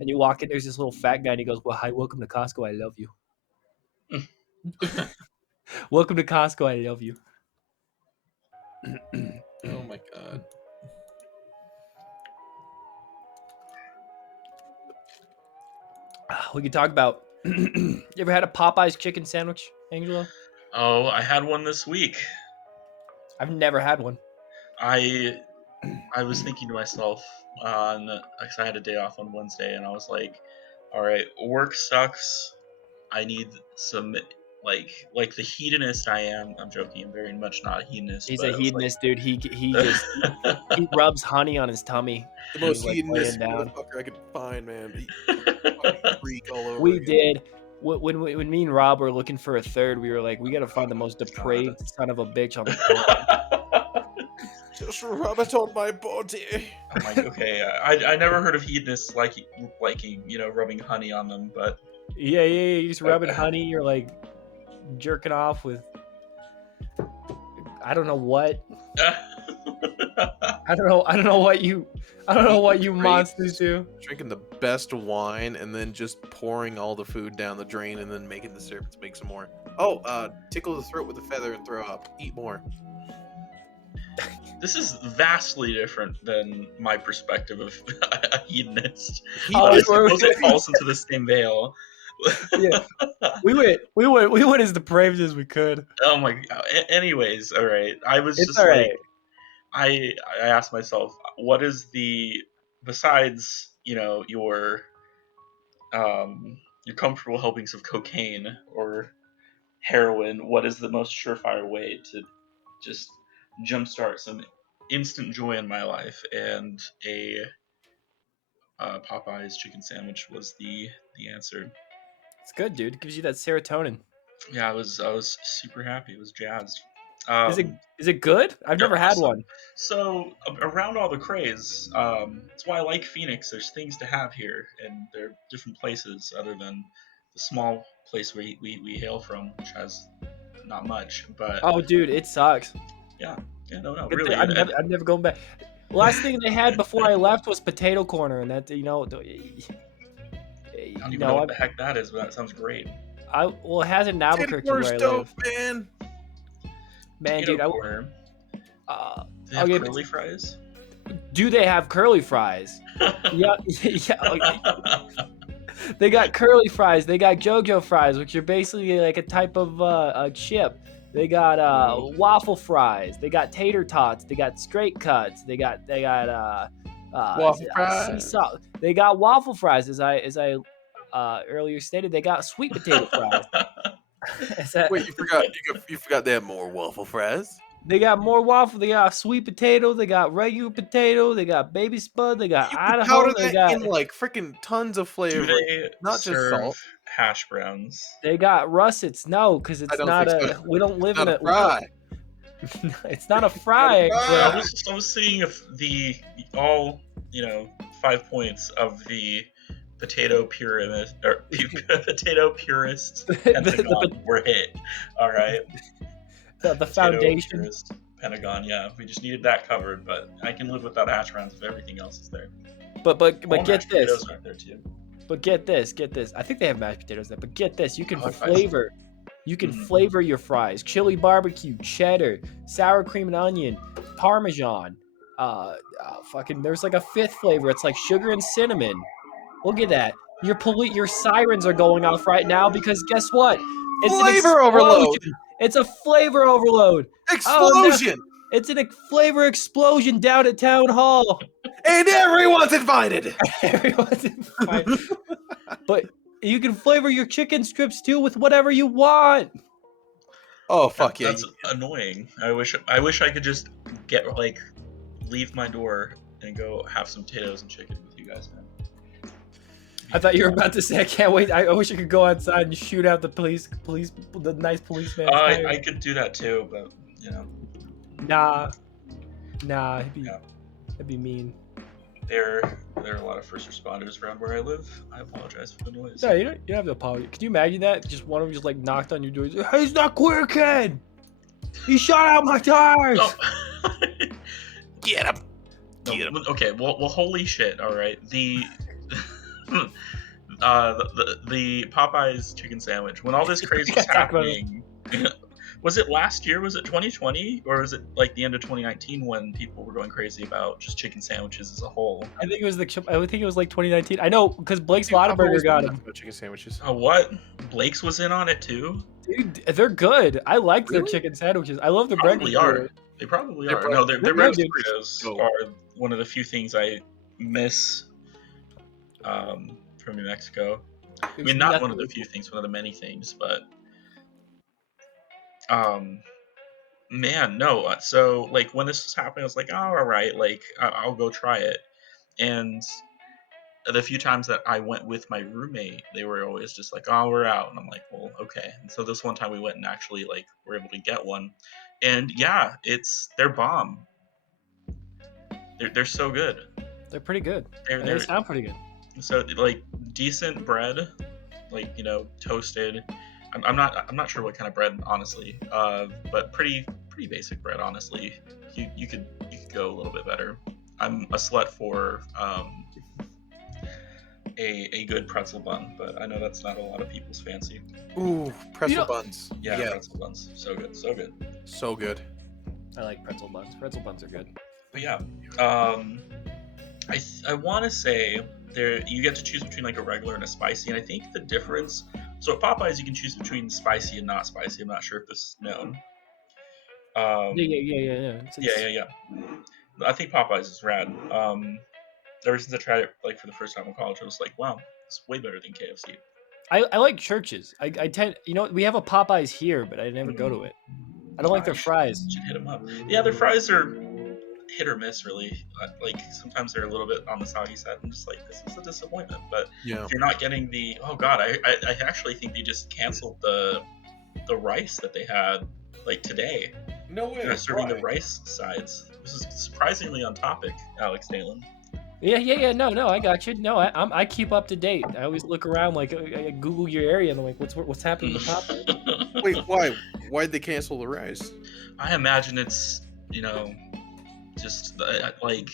and you walk in, there's this little fat guy, and he goes, "Well, hi, welcome to Costco. I love you." Welcome to Costco. I love you. Oh my god. We could talk about. You ever had a Popeyes chicken sandwich, Angelo? Oh, I had one this week. I've never had one. I was thinking to myself because I had a day off on Wednesday, and I was like, all right, work sucks. I need some like the hedonist I am. I'm joking. I'm very much not a hedonist. He's but a I was hedonist, dude. He just he rubs honey on his tummy. The He was, most like, hedonist laying down. motherfucker I could find, man. Fucking freak all over. We again. did. When me and Rob were looking for a third, we were like, we gotta find the most depraved son of a bitch on the planet. Just rub it on my body. I'm like, okay, I never heard of hedonists liking rubbing honey on them, but Yeah. You just rubbing honey. You're like jerking off with. I don't know what. I don't know what you Great. monsters do. Drinking the best wine and then just pouring all the food down the drain and then making the servants make some more. Oh, tickle the throat with a feather and throw up. Eat more. This is vastly different than my perspective of a hedonist. Oh, I we suppose it falls into the same veil. Yeah. We went as depraved as we could. Oh my god. Anyways, all right. I was It's just all like, right. I asked myself, what is the, besides your comfortable helpings of cocaine or heroin, what is the most surefire way to just jumpstart some instant joy in my life? And a Popeye's chicken sandwich was the answer. It's good, dude. It gives you that serotonin. Yeah, I was super happy. I was jazzed. Is it Um, is it good? I've they're never had awesome. one. So around all the craze, that's why I like Phoenix. There's things to have here, and there are different places other than the small place we hail from, which has not much. But Oh, dude, it sucks. yeah, no, Good thing- really. I'm never going back. Last thing they had before I left was potato corner, and that I don't even know what the heck that is, but that sounds great. well, it has it in Albuquerque Corner's where I dope, live. man. Man, Potato dude, corner. Do they have okay, curly fries? do they have curly fries? Yeah, yeah. They got curly fries. They got JoJo fries, which are basically like a type of a chip. They got waffle fries. They got tater tots. They got straight cuts. They got Waffle fries. They got waffle fries, as I earlier stated. They got sweet potato fries. Wait, you forgot they have more waffle fries. They got more waffle. They got sweet potato. They got regular potato. They got baby spud. They got You can Idaho. powder They that got in like freaking tons of Do flavor, they not just serve salt. hash browns? they got russets. No, because I it's don't not think a. so. We don't live Not in a fry. It's not a fry. fry. I was seeing if the all 5 points of the potato pyramid or potato purist Pentagon were hit. All right, the potato foundation. purist Pentagon. Yeah, we just needed that covered, but I can live without hash browns if everything else is there. But All get mashed this. potatoes aren't there too. But get this. I think they have mashed potatoes there. But get this. You can Oh, I see. flavor. You can Mhm. flavor your fries: chili barbecue, cheddar, sour cream and onion, parmesan. Fucking. There's like a fifth flavor. It's like sugar and cinnamon. Look at that. Your sirens are going off right now because guess what? It's an Flavor overload. explosion. It's a flavor overload. Oh no! Explosion, It's a flavor explosion down at town hall. and everyone's invited. Everyone's fine. But you can flavor your chicken strips too with whatever you want. Oh fuck yeah! That's annoying. I wish I could just leave my door and go have some potatoes and chicken with you guys, man. I thought you were about to say, I can't wait. I wish I could go outside and shoot out the the nice policeman. I could do that too, but Nah, Yeah. that'd be mean. there are a lot of first responders around where I live. I apologize for the noise. No, you don't have to apologize. Could you imagine that? Just one of them just like knocked on your door. He's like, hey, he's not queer, kid. He shot out my tires. Oh. Get him. No, okay, well, holy shit! All right, the the Popeyes chicken sandwich. When all this craze was happening, was it last year? Was it 2020, or was it like the end of 2019 when people were going crazy about just chicken sandwiches as a whole? I think it was like 2019. I know because Blake's Lotaburger got him. Chicken sandwiches. Oh, what? Blake's was in on it too. Dude, they're good. I like their Really? chicken sandwiches. I love their Probably breakfast are. burrito. They probably They're are. No, their they're breakfast good. burritos Go. are one of the few things I miss from New Mexico. I mean, not one of the few things, one of the many things, but man, no. So like when this was happening, I was like, oh, all right, like I'll go try it. And the few times that I went with my roommate, they were always just like, oh, we're out, and I'm like, well, okay. And so this one time we went and actually like were able to get one, and yeah, they're bomb. They're so good. They're pretty good. They They're sound pretty good. so like decent bread, like toasted. I'm not sure what kind of bread, honestly, but pretty basic bread, honestly. You could go a little bit better. I'm a slut for a good pretzel bun, but I know that's not a lot of people's fancy. Ooh, pretzel buns. Yeah, pretzel buns, so good, so good. So good. I like pretzel buns. Pretzel buns are good. But yeah, I want to say there you get to choose between like a regular and a spicy, and I think the difference. So at Popeyes, you can choose between spicy and not spicy. I'm not sure if this is known. Yeah. Yeah. I think Popeyes is rad. Ever since I tried it like for the first time in college, I was like, wow, it's way better than KFC. I like churches. I tend, we have a Popeyes here, but I never go to it. I don't like their fries. Should hit them up. Yeah, their fries are hit or miss, really. Like sometimes they're a little bit on the soggy side. I'm just like, this is a disappointment. But Yeah. if you're not getting the, oh god, I actually think they just canceled the rice that they had like today. No way. They're serving the rice sides. This is surprisingly on topic, Alex Dalen. Yeah. No, I got you. No, I keep up to date. I always look around, like I Google your area, and I'm like, what's happening with Popeyes? Wait, why? Why'd they cancel the rice? I imagine it's just like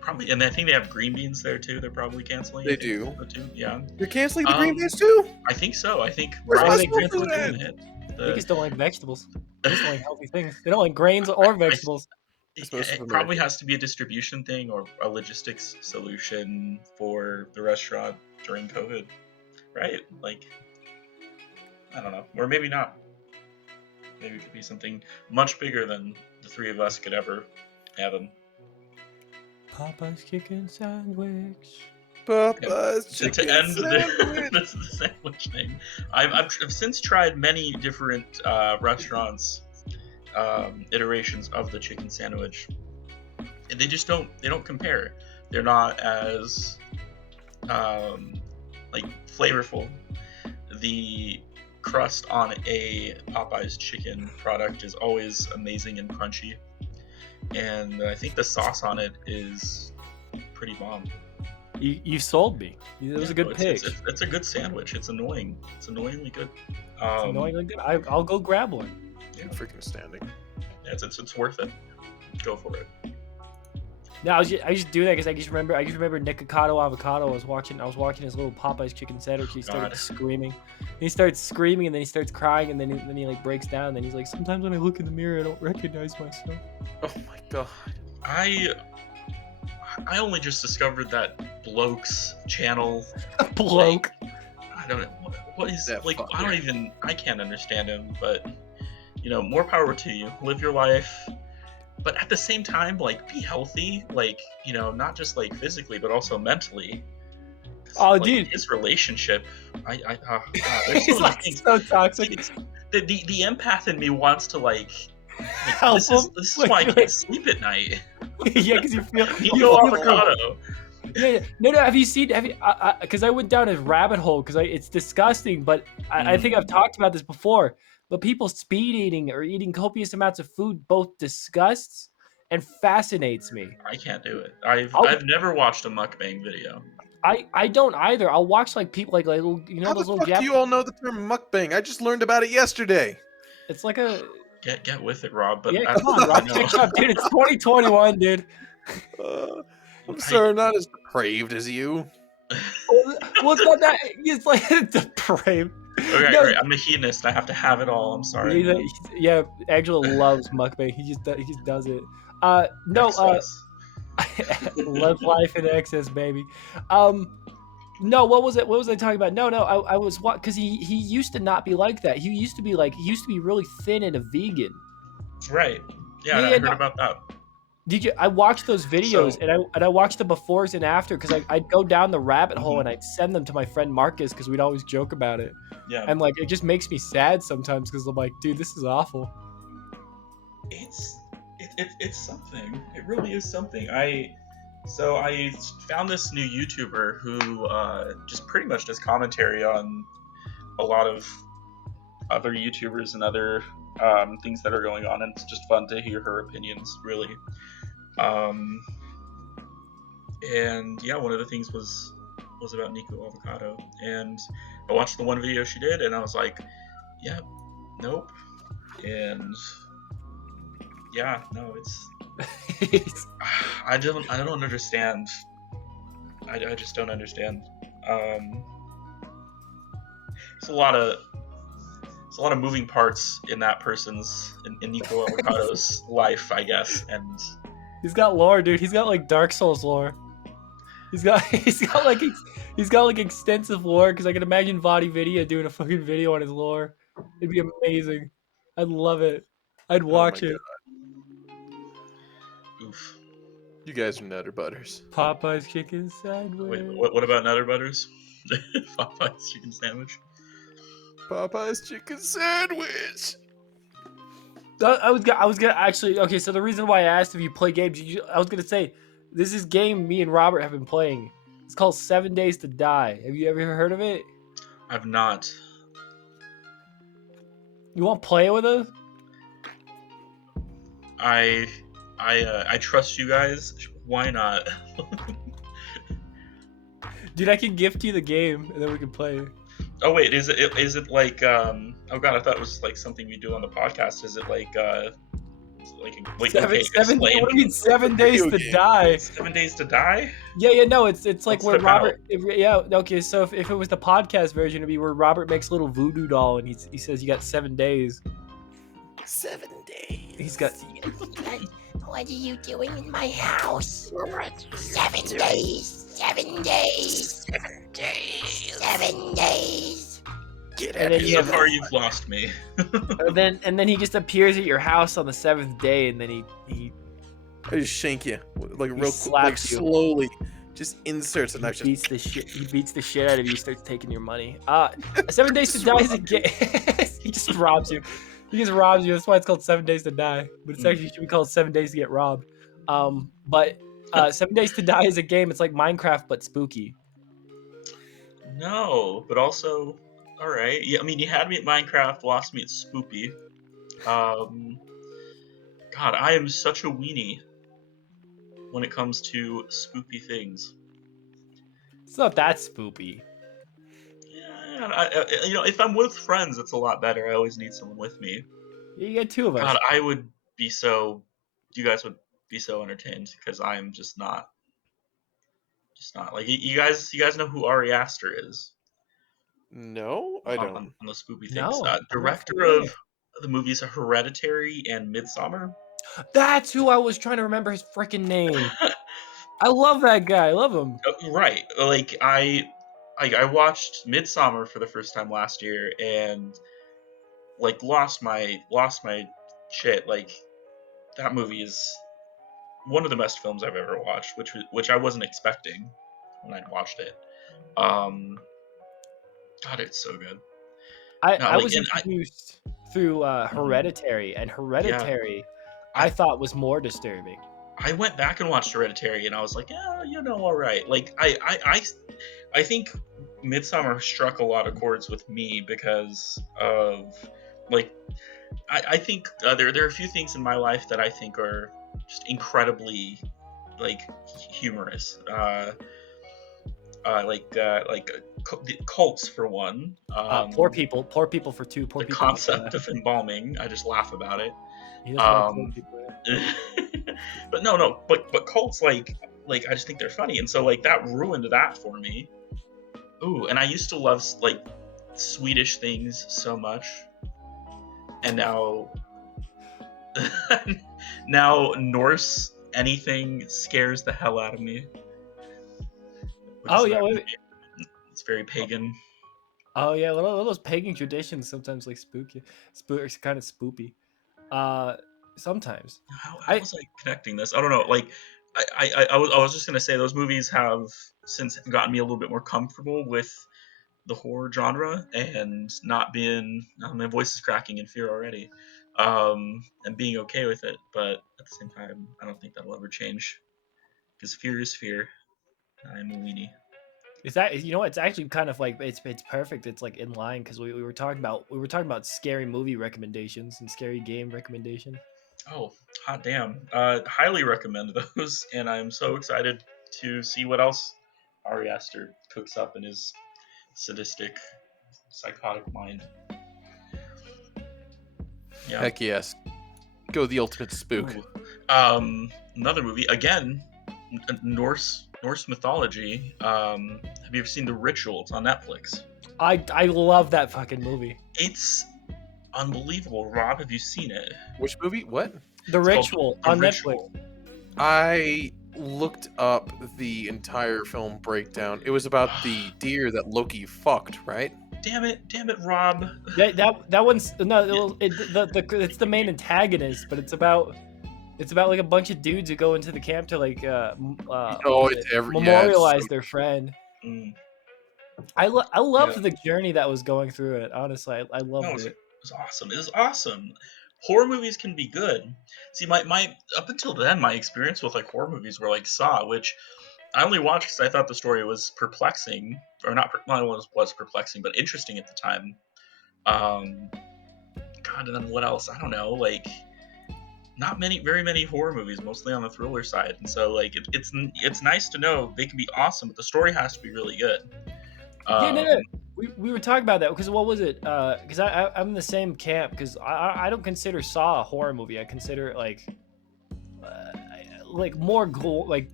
probably, and I think they have green beans there too. They're probably canceling. They do. Too. Yeah. They're canceling the green beans too? I think so. I think Where's rice my is food at? doing it. They just don't like vegetables. They just don't like healthy things. They don't like grains or vegetables. It probably has to be a distribution thing or a logistics solution for the restaurant during COVID, right? Like, I don't know, or maybe not. Maybe it could be something much bigger than the three of us could ever fathom. Popeyes chicken sandwich. Popeyes To chicken end sandwich. the sandwich thing, I've since tried many different restaurants. Iterations of the chicken sandwich, and they just don't compare. They're not as like flavorful. The crust on a Popeyes chicken product is always amazing and crunchy, and I think the sauce on it is pretty bomb. You sold me. It was a good pick. It's a good sandwich. It's annoying. It's annoyingly good. It's annoyingly good. I'll go grab one. Yeah, freaking astounding. Yeah, it's worth it. Go for it. No, I just do that because I just remember Nikocado Avocado. I was watching his little Popeyes chicken sandwich. He started screaming. He starts screaming and then he starts crying and then he like breaks down. And then he's like, sometimes when I look in the mirror, I don't recognize myself. Oh my god. I only just discovered that Bloke's channel. Bloke. Like, I don't know what is that like. fucker. I can't understand him, but more power to you. Live your life, but at the same time, like, be healthy. Like, not just like physically, but also mentally. Oh, like, dude, his relationship. he's like so toxic. The empath in me wants to like Help this is him. why I can't sleep at night. Yeah, because you feel. Nico Avocado. Yeah. No. Have you? Because I went down a rabbit hole because it's disgusting. But I think I've talked about this before. But people speed eating or eating copious amounts of food both disgusts and fascinates me. I can't do it. I've never watched a mukbang video. I don't either. I'll watch like people like little, How those the little fuck do you all know the term mukbang? I just learned about it yesterday. It's like a Get with it, Rob. But yeah. Come on, Rob. Catch up, dude. It's 2021, dude. I'm sorry, I'm not as depraved as you. Well, it's not that. It's like depraved. Okay, No. right. I'm a hedonist. I have to have it all. I'm sorry. Yeah, Angelo loves mukbang. He just does it. No. Live life in excess, baby. No, what was it? What was I talking about? No, I was what? Because he used to not be like that. He used to be really thin and a vegan. Right. Yeah, Yeah, I heard about that. Did you? I watched those videos and I watched the befores and after because I'd go down the rabbit hole and I'd send them to my friend Marcus because we'd always joke about it. Yeah. And like it just makes me sad sometimes because I'm like, dude, this is awful. It's something. It really is something. I found this new YouTuber who just pretty much does commentary on a lot of other YouTubers and other things that are going on, and it's just fun to hear her opinions, really. And yeah, one of the things was about Nico Avocado, and I watched the one video she did, and I was like, yeah, nope, and yeah, no, it's I don't understand. I just don't understand. It's a lot of there's a lot of moving parts in that person's in Nico Avocado's life, I guess, and He's got lore, dude. He's got like Dark Souls lore. He's got like extensive lore because I can imagine Vadi Vidya doing a fucking video on his lore. It'd be amazing. I'd love it. I'd Oh my watch it. oof. You guys are nutter butters. Popeye's chicken sandwich. Wait, what about Nutter Butters? Popeye's chicken sandwich. Popeye's chicken sandwich. I was gonna actually. Okay, so the reason why I asked if you play games, I was gonna say this is game me and Robert have been playing. It's called 7 Days to Die. Have you ever heard of it? I've not. You want to play it with us? I trust you guys. Why not? Dude, I can gift you the game and then we can play it. Oh wait, is it like oh god, I thought it was like something we do on the podcast. Is it like Seven, okay, seven, explain. what do you mean 7 days to die? 7 Days to Die? Yeah, no, it's like What's where it about? Robert. Okay, so if it was the podcast version, it'd be where Robert makes a little voodoo doll and he says you got 7 days. 7 days. He's got. What are you doing in my house? 7 days. 7 days. 7 days. 7 days. Get And out then of you So here. have- far, you've lost me. and then he just appears at your house on the 7th day, and then he I just shank you like real quick, slaps like you. slowly. Just inserts a knife. Just beats the shit. He beats the shit out of you. Starts taking your money. 7 Days to Die is a game. He just robs you. He just robs you. That's why it's called 7 Days to Die. But it's actually should be called 7 Days to Get Robbed. But 7 Days to Die is a game. It's like Minecraft but spooky. No, but also, all right. Yeah, I mean, you had me at Minecraft, lost me at Spoopy. God, I am such a weenie when it comes to spoopy things. It's not that spoopy. Yeah, if I'm with friends, it's a lot better. I always need someone with me. You get 2 of us. God, I would be so. You guys would be so entertained because I am just not. Like you guys know who Ari Aster is no, I don't. on the spoopy things. No, I'm not Director familiar. of the movies Hereditary and Midsommar. That's who I was trying to remember his freaking name. I love that guy. I love him. Right. Like I watched Midsommar for the first time last year and like lost my shit. Like that movie is one of the best films I've ever watched, which I wasn't expecting when I watched it. God, it's so good. I like, was and introduced through Hereditary, and Hereditary I thought was more disturbing. I went back and watched Hereditary, and I was like, yeah, all right. Like I think Midsommar struck a lot of chords with me because of like I think there are a few things in my life that I think are just incredibly like humorous. The cults for one. Poor people for 2. Poor The people. concept of embalming, I just laugh about it. He doesn't like poor people. But no, but cults like I just think they're funny, and so like that ruined that for me. Ooh, and I used to love like Swedish things so much, and now Norse anything scares the hell out of me. Which Oh is yeah, very- wait. it's very pagan. Oh yeah, a lot of those pagan traditions sometimes like spooky, kind of spoopy. Sometimes. How I- was I connecting this? I don't know. Like, I was just gonna say those movies have since gotten me a little bit more comfortable with the horror genre and not being my voice is cracking in fear already, and being okay with it. But at the same time, I don't think that'll ever change because fear is fear. I'm a weenie. Is that it's actually kind of like it's perfect. It's like in line because we were talking about scary movie recommendations and scary game recommendations. Oh, hot damn! Highly recommend those, and I'm so excited to see what else Ari Aster cooks up in his sadistic, psychotic mind. Yeah. Heck yes. Go the ultimate spook. Ooh. Another movie again, Norse mythology. Have you ever seen The Ritual? It's on Netflix. I love that fucking movie. It's unbelievable. Rob, have you seen it? Which movie? What? The It's called Ritual The on Ritual. Netflix. I looked up the entire film breakdown. It was about the deer that Loki fucked, right? Damn it, Rob. That one's no. It's the main antagonist, but it's about like a bunch of dudes who go into the camp to like memorialize their friend. Mm. I loved Yeah. the journey that was going through it. Honestly, I No, loved it it. was awesome. It was awesome. Horror movies can be good. See, my up until then, my experience with like horror movies were like Saw, which I only watched because I thought the story was perplexing, or not. Not was perplexing, but interesting at the time. God, and then what else? I don't know. Like, not very many horror movies, mostly on the thriller side. And so, like, it's nice to know they can be awesome, but the story has to be really good. Yeah, no. We were talking about that because what was it? Because I'm in the same camp because I don't consider Saw a horror movie. I consider it like more like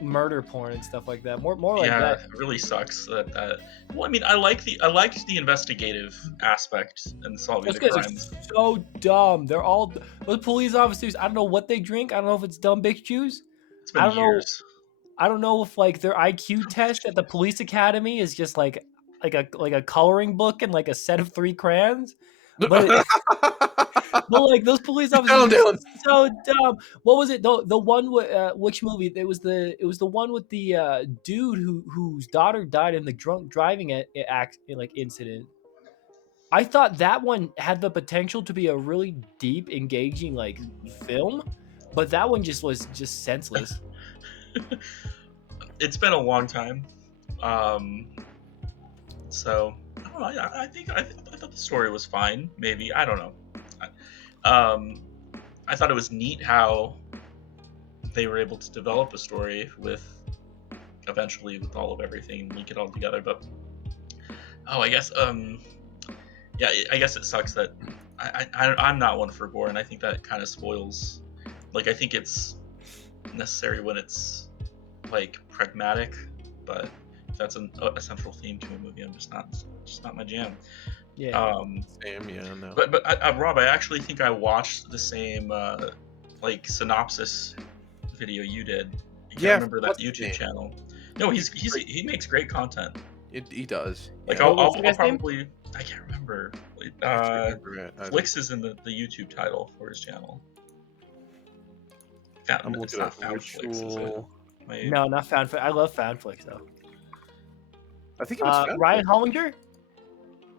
murder porn and stuff like that. More like Yeah, that. it really sucks that. Well, I mean, I liked the investigative aspect and solving Those the guys are crimes. so dumb. They're all those police officers. I don't know what they drink. I don't know if it's dumb bitch juice. It's been I don't know. years. I don't know if like their IQ test at the police academy is just like a coloring book and like a set of 3 crayons. But like those police officers Calm are down. so dumb. What was it? The one with which movie? It was the one with the dude whose daughter died in the drunk driving incident. I thought that one had the potential to be a really deep, engaging like film, but that one just was just senseless. It's been a long time. So I don't know. I thought the story was fine. Maybe I don't know. I thought it was neat how they were able to develop a story with eventually with all of everything and link it all together. But I guess I guess it sucks that I'm not one for gore, and I think that kind of spoils. Like, I think it's necessary when it's like pragmatic, but if that's a central theme to a movie, I'm just not my jam. Yeah. Same, yeah, no. But Rob, I actually think I watched the same like synopsis video you did. I remember that what's his YouTube name? channel. No, he makes great content. He does. Like yeah. I'll the guy's name? probably I can't remember. I can't remember it either. Flix is in the YouTube title for his channel. I'm It's looking not at Found Flix, is it? Ritual. Wait. No, not found. I love found flicks though. I think it was Found Ryan Flicks. Hollinger.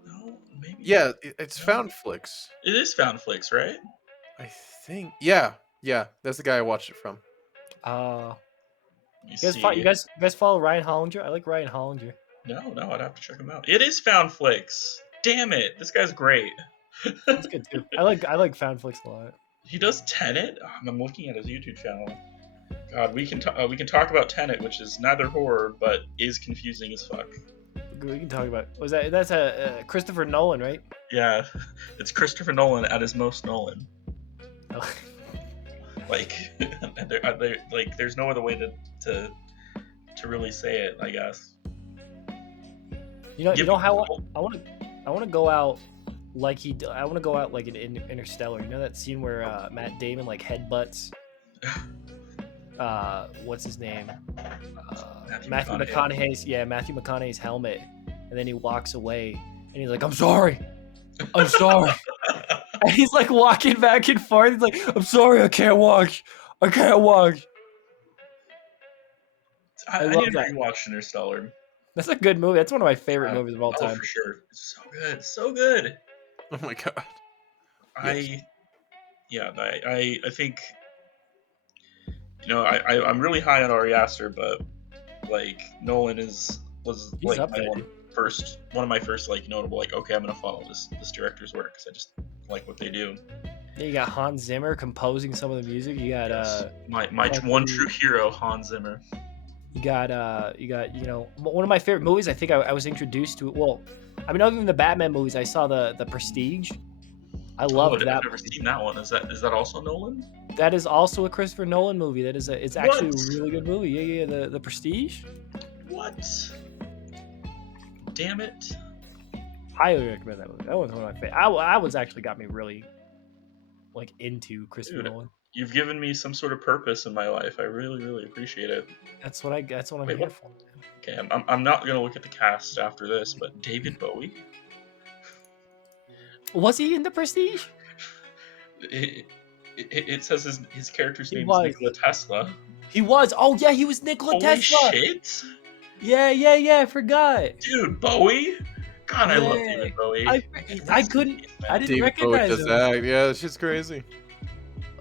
No, maybe. Yeah, it's Found Flicks. It is Found Flix, right? I think. Yeah, that's the guy I watched it from. Let me You guys follow Ryan Hollinger? I like Ryan Hollinger. No, I'd have to check him out. It is Found Flix. Damn it, this guy's great. That's good too. I like found flicks a lot. He does Tenet. I'm looking at his YouTube channel. God, we can talk about Tenet, which is neither horror but is confusing as fuck. We can talk about. That's a Christopher Nolan, right? Yeah, it's Christopher Nolan at his most Nolan. Oh. Like, like, there's no other way to really say it, I guess. You know how I want to go out like I want to go out like an Interstellar. You know that scene where Matt Damon like headbutts what's his name? Matthew McConaughey's helmet, and then he walks away and he's like, I'm sorry. And he's like walking back and forth. He's like, I'm sorry, I can't watch. I love need to that. rewatch Interstellar. That's a good movie. That's one of my favorite movies of all Oh, time. for sure. It's so good. Oh my god. I think, I'm really high on Ari Aster, but like Nolan was He's like up my there. one of my first like notable, like, okay, I'm gonna follow this director's work because I just like what they do. Then you got Hans Zimmer composing some of the music. You got my one true hero, Hans Zimmer. you got one of my favorite movies. I think I was introduced to it. Well, I mean, other than the Batman movies, I saw the Prestige. I loved that. I've never seen that one. Is that also Nolan? That is also a Christopher Nolan movie. It's actually What? a really good movie. Yeah. The Prestige. What? Damn it! highly recommend that movie. That one's one of my favorite. I was actually got me really like into Christopher Dude, Nolan. you've given me some sort of purpose in my life. I really, really appreciate it. That's what I'm Wait, here what? for. Man. Okay, I'm not gonna look at the cast after this, but David Bowie. Was he in The Prestige? It says his character's He name is was. Nikola Tesla. He was. Oh yeah, he was Nikola Holy Tesla. shit, Yeah. I forgot. dude, Bowie. God, I love Yeah. David Bowie. I Rest in couldn't. peace, I man. didn't David Bowie recognize does him. that. Yeah, that shit's crazy.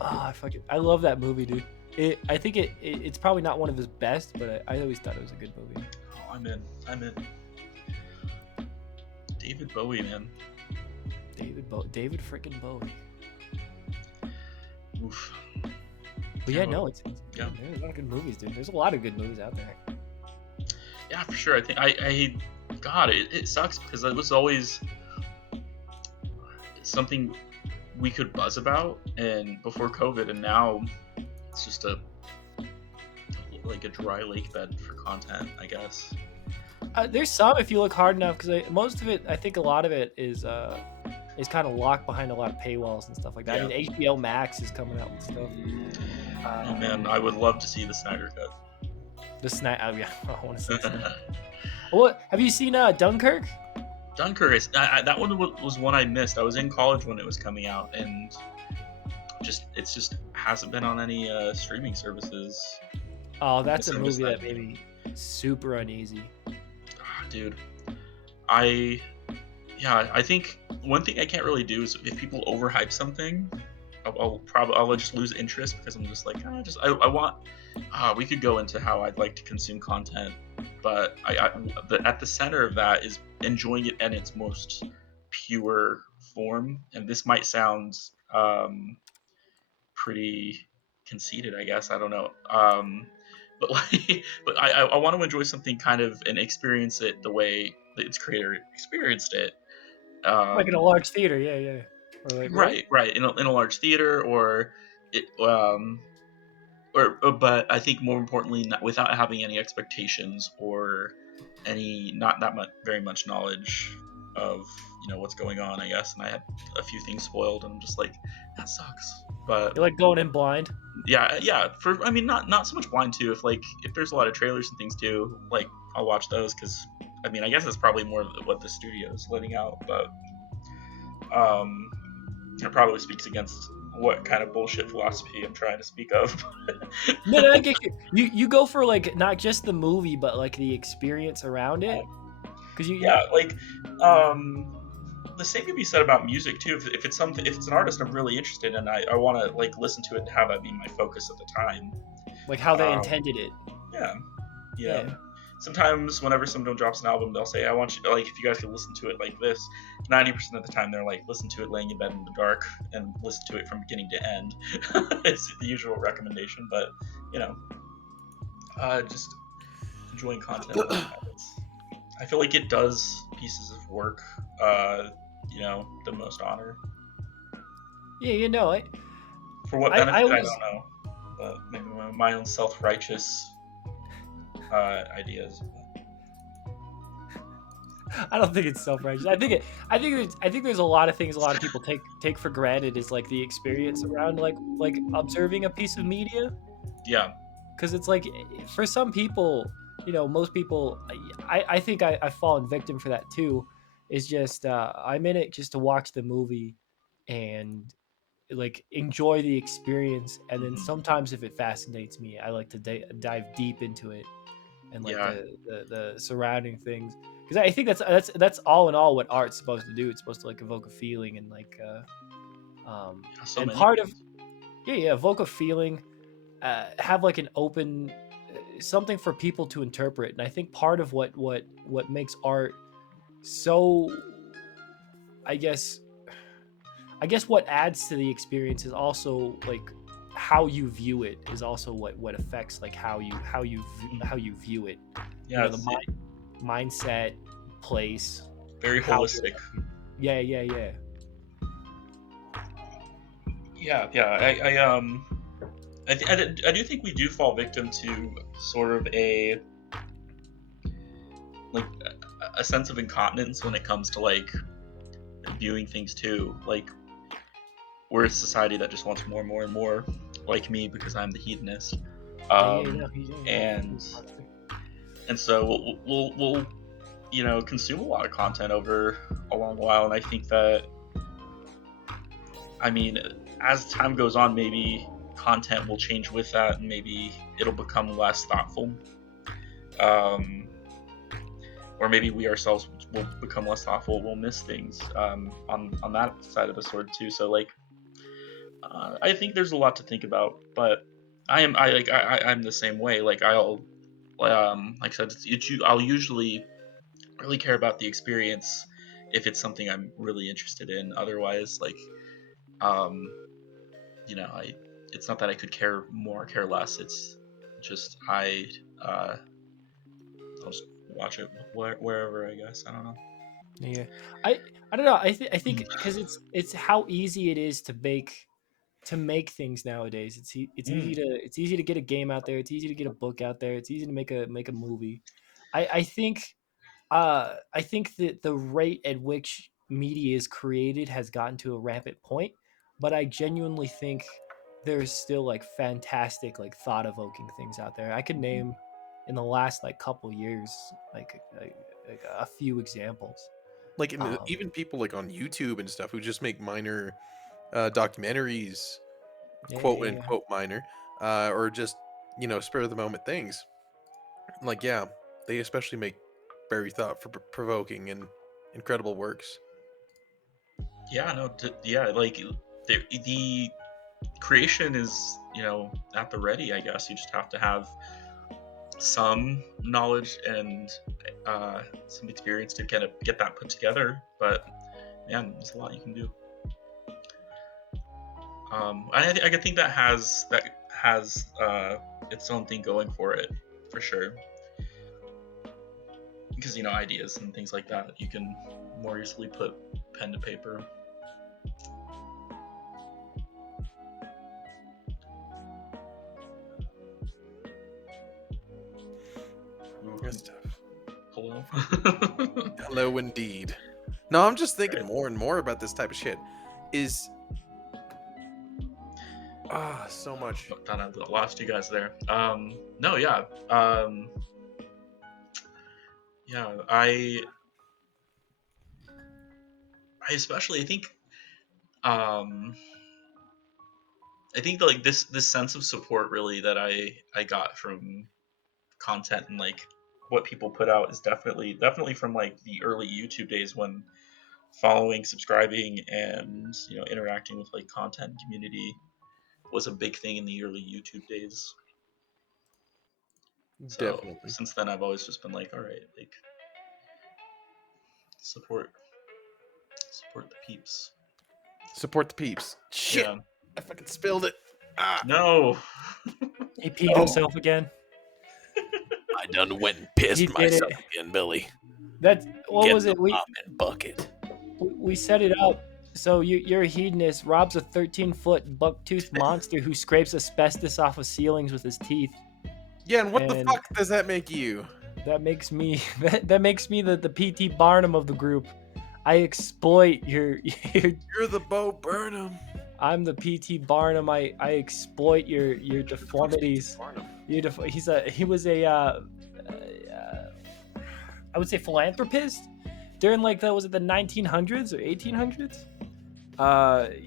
Oh, I love that movie, dude. I think it's probably not one of his best, but I always thought it was a good movie. Oh, I'm in. David Bowie, man. David freaking Bowie. Oof. But yeah, no, it's Yeah. there's a lot of good movies, dude. There's a lot of good movies out there. Yeah, for sure. I think God, it sucks because it was always something we could buzz about, and before COVID, and now it's just like a dry lake bed for content, I guess. There's some if you look hard enough, because most of it, I think a lot of it is kind of locked behind a lot of paywalls and stuff like that. Yeah. I mean, HBO Max is coming out with stuff. Oh man, I would love to see the Snyder Cut. The snack. Oh yeah, I want to see that. What have you seen? Dunkirk. Dunkirk is that one was one I missed. I was in college when it was coming out, and it just hasn't been on any streaming services. Oh, that's a It's movie that made me super uneasy. Dude, I think one thing I can't really do is if people overhype something, I'll just lose interest because I'm just like I want. We could go into how I'd like to consume content, but at the center of that is enjoying it in its most pure form. And this might sound pretty conceited, I guess. I don't know. But I want to enjoy something kind of and experience it the way that its creator experienced it. Like in a large theater, yeah. Or like, Right. In a large theater, or it, but I think more importantly, not, without having any expectations or any not that much, very much knowledge of what's going on, I guess. And I had a few things spoiled, and I'm just like, that sucks. But You're like going in blind. yeah. I mean, not so much blind too. If there's a lot of trailers and things too, like I'll watch those because I mean, I guess that's probably more of what the studio is letting out, but it probably speaks against what kind of bullshit philosophy I'm trying to speak of. No, I get you. You go for like not just the movie, but like the experience around it. Because the same can be said about music too. If it's an artist I'm really interested in, I want to like listen to it and have that be my focus at the time. like how they intended it. Yeah. Sometimes whenever someone drops an album, they'll say, I want you, like, if you guys could listen to it like this. 90% of the time they're like, listen to it laying in bed in the dark and listen to it from beginning to end. It's the usual recommendation, but just enjoying content. I feel like it does pieces of work the most honor. Yeah, For what benefit, I always- don't know. But maybe my own self-righteous ideas. I don't think it's self-righteous. I think there's a lot of things a lot of people take for granted is like the experience around like observing a piece of media. Yeah. Because it's like for some people, most people, I think I've fallen victim for that too. Is just I'm in it just to watch the movie and like enjoy the experience, and then sometimes if it fascinates me, I like to dive deep into it and like the surrounding things, because I think that's all in all what art's supposed to do. It's supposed to like evoke a feeling and like and part of evoke a feeling, have like an open something for people to interpret. And I think part of what makes art so, I guess what adds to the experience is also like how you view it is also what affects like how you view it. Yeah, the mindset, place, very holistic. Yeah. I do think we do fall victim to sort of a sense of incontinence when it comes to like viewing things too. Like, we're a society that just wants more and more and more, like me, because I'm the hedonist. And so we'll consume a lot of content over a long while, and I think that, I mean, as time goes on, maybe content will change with that, and maybe it'll become less thoughtful, or maybe we ourselves will become less thoughtful. We'll miss things on that side of the sword too. So like, I think there's a lot to think about, but I'm the same way. Like I'll like I said, I'll usually really care about the experience if it's something I'm really interested in. Otherwise, like, it's not that I could care more, care less. It's just I'll just watch it wherever, I guess. I don't know. Yeah, I don't know. I think because it's how easy it is to make things nowadays. It's easy to get a game out there. It's easy to get a book out there. It's easy to make a movie. I think that the rate at which media is created has gotten to a rampant point, but I genuinely think there's still like fantastic like thought evoking things out there. I could name in the last like couple years like a few examples. Like even people like on YouTube and stuff who just make minor documentaries, quote unquote minor, or just spur of the moment things. Like they especially make very thought provoking and incredible works. Yeah, no, like the creation is at the ready. I guess you just have to have some knowledge and some experience to kind of get that put together. But man, there's a lot you can do. I think that has its own thing going for it, for sure. Because ideas and things like that, you can more easily put pen to paper. Good stuff. Hello. Hello, indeed. No, I'm just thinking more and more about this type of shit. So much. Thought I lost you guys there. No, yeah. Yeah, I especially I think like this sense of support really that I got from content and like what people put out is definitely from like the early YouTube days, when following, subscribing, and interacting with like content community was a big thing in the early YouTube days. So Definitely. since then I've always just been like, all right, like support the peeps. Support the peeps. Shit. Yeah. I fucking spilled it. No. He peed himself again. I done went and pissed myself again, Billy. What was it? Bucket. We set it up. So you're a hedonist. Rob's a 13-foot buck-toothed monster who scrapes asbestos off of ceilings with his teeth. Yeah, and what the fuck does that make you? That makes me that makes me the P.T. Barnum of the group. I exploit your You're the Bo Burnham. I'm the P.T. Barnum. I exploit your deformities. He was a I would say philanthropist during like was it the 1900s or 1800s?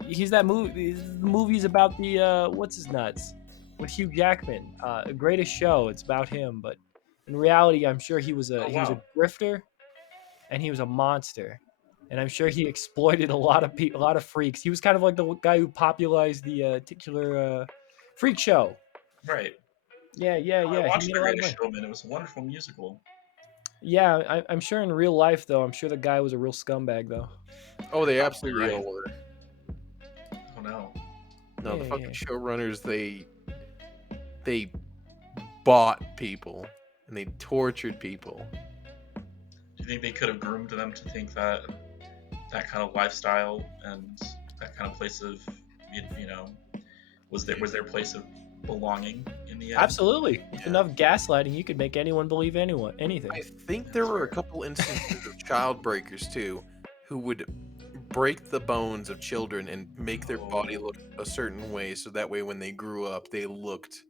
He's that movie. The movie's about the what's his nuts with Hugh Jackman. Greatest Show. It's about him, but in reality, I'm sure he was a grifter, and he was a monster, and I'm sure he exploited a lot of freaks. He was kind of like the guy who popularized the titular freak show. Right. Yeah. I watched The Greatest Showman. It was a wonderful musical. Yeah, I'm sure in real life, though, I'm sure the guy was a real scumbag, though. Oh, they absolutely all were. Oh, no. No, the fucking showrunners, they bought people, and they tortured people. Do you think they could have groomed them to think that kind of lifestyle and that kind of place of, was their place of belonging in the end? Absolutely. With enough gaslighting, you could make anyone believe anything. I think there were a couple instances of child breakers too, who would break the bones of children and make their body Oh. look a certain way, so that way when they grew up, they looked,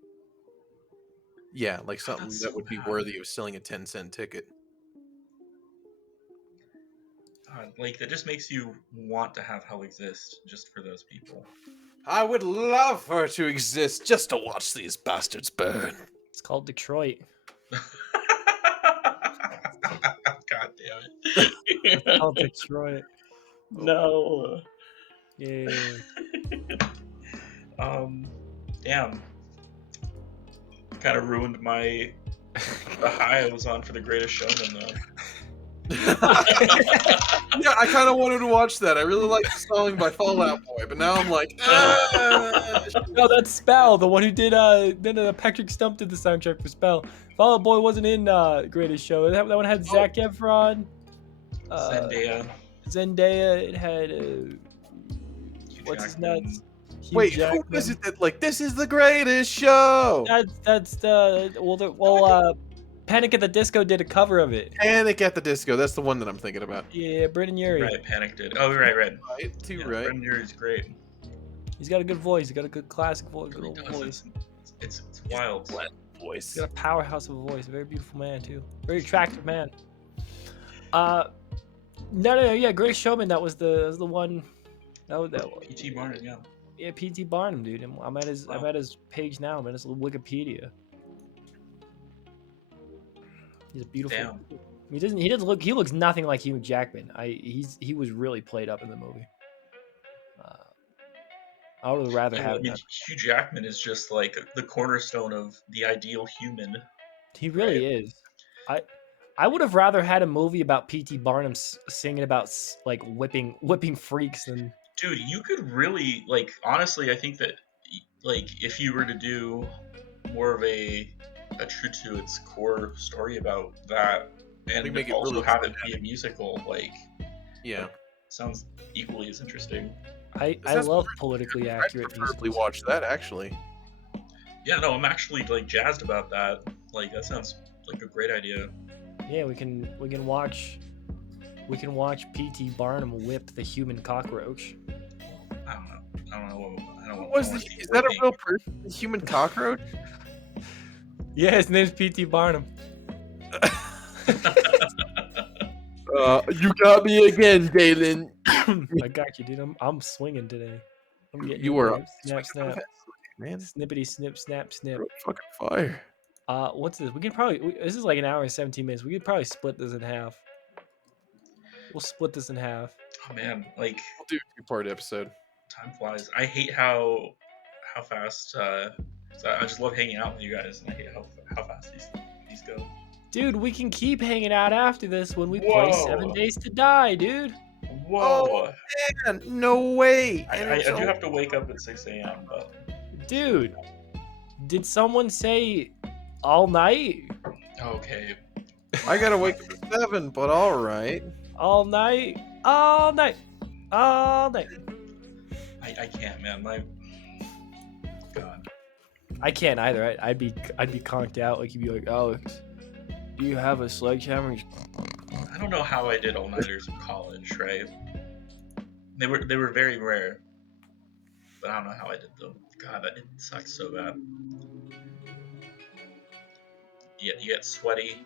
yeah, like something That's that so would be bad. worthy of selling a 10-cent ticket. God, like that just makes you want to have hell exist just for those people. I would love for it to exist just to watch these bastards burn. It's called Detroit. God damn It's it. called Detroit. No. Yeah. Damn. Kind of ruined the high I was on for The Greatest Showman, though. Yeah, I kind of wanted to watch that. I really like the song by Fall Out Boy, but now I'm like, No, that's Spell, the one who did Patrick Stump did the soundtrack for Spell. Fall Out Boy wasn't in Greatest Show. That one had Zac Efron, Zendaya. It had what's his nuts? Hugh wait, Jackman. who is it that like this is the greatest show? That's Panic at the Disco did a cover of it. Panic at the Disco. That's the one that I'm thinking about. Yeah, Brendan Urie. Right, Panic did. Oh, right. Right, Yeah, right. Brendan Urie's great. He's got a good voice. He's got a good classic voice. Good He old does. voice. It's wild. Voice. He's got a powerhouse of a voice. A very beautiful man too. Very attractive man. No. Yeah, Greatest Showman. That was the one. That was. P.T. Barnum, yeah. Yeah, P.T. Barnum, dude. I'm at his. I'm at his page now. I'm at his Wikipedia. He's a beautiful. Damn. He doesn't look. He looks nothing like Hugh Jackman. He was really played up in the movie. I would rather Yeah, have. I mean, Hugh Jackman is just like the cornerstone of the ideal human. He really is. I would have rather had a movie about P.T. Barnum singing about like whipping freaks than. Dude, you could really like. Honestly, I think that like if you were to do more of a true to its core story about that, and make it also really have it be a musical, like Yeah. sounds equally as interesting. I love politically accurate I'd preferably musicals. watch that actually. Yeah, no, I'm actually like jazzed about that. Like that sounds like a great idea. Yeah, we can watch P.T. Barnum whip the human cockroach. I don't know. Is that a real person? The human cockroach? Yeah, his name's P.T. Barnum. You got me again, Galen. I got you, dude. I'm swinging today. I'm getting You in were there. up. Snap, snap. Man, Snippity, snip, snap, snip. fucking fire. What's this? We can probably. This is like an hour and 17 minutes. We could probably split this in half. We'll split this in half. Oh man, like We'll do a 2-part episode. time flies. I hate how fast. So I just love hanging out with you guys, and I hate how fast these go. Dude, we can keep hanging out after this when we play Whoa. 7 Days to Die, dude. Whoa! Man, no way. I do have to wake up at 6 a.m. But Dude, did someone say all night? okay. I gotta wake up at 7, but all right. All night? All night? All night? I can't, man. My God. I can't either. I'd be conked out. Like you'd be like, Alex, do you have a sledgehammer? I don't know how I did all-nighters in college, right? They were very rare, but I don't know how I did them. God, it sucks so bad. You get sweaty,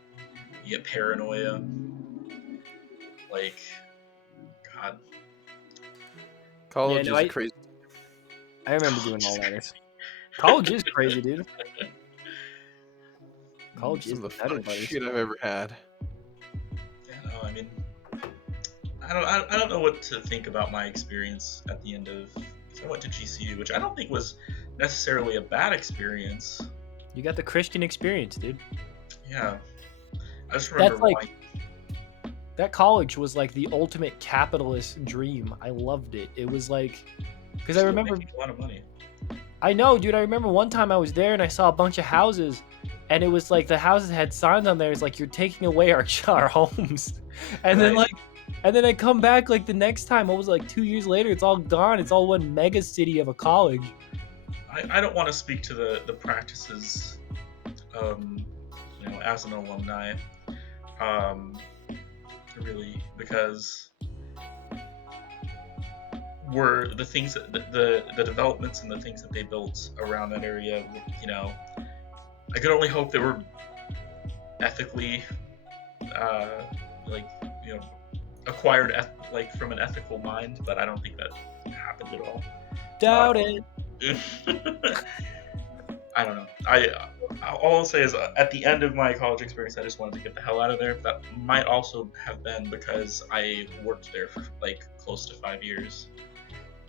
you get paranoia. Like, God. College Yeah, no, is crazy. I remember doing all-nighters. College is crazy, dude. College Some is of the better, funnest buddy. shit I've ever had. Yeah, no, I mean, I don't know what to think about my experience at the end of. I went to GCU, which I don't think was necessarily a bad experience. You got the Christian experience, dude. Yeah, I just remember That's like that college was like the ultimate capitalist dream. I loved it. It was like because I remember a lot of money. I know, dude. I remember one time I was there and I saw a bunch of houses, and it was like the houses had signs on there. It's like you're taking away our homes, and then Right. and then I come back like the next time. What was it, like 2 years later? It's all gone. It's all one mega city of a college. I don't want to speak to the practices, as an alumni, really, because were the things that the developments and the things that they built around that area. You know, I could only hope they were ethically, uh, like you know, acquired like from an ethical mind, but I don't think that happened at all. Doubt it. I don't know. All I'll say is at the end of my college experience, I just wanted to get the hell out of there. That might also have been because I worked there for like close to 5 years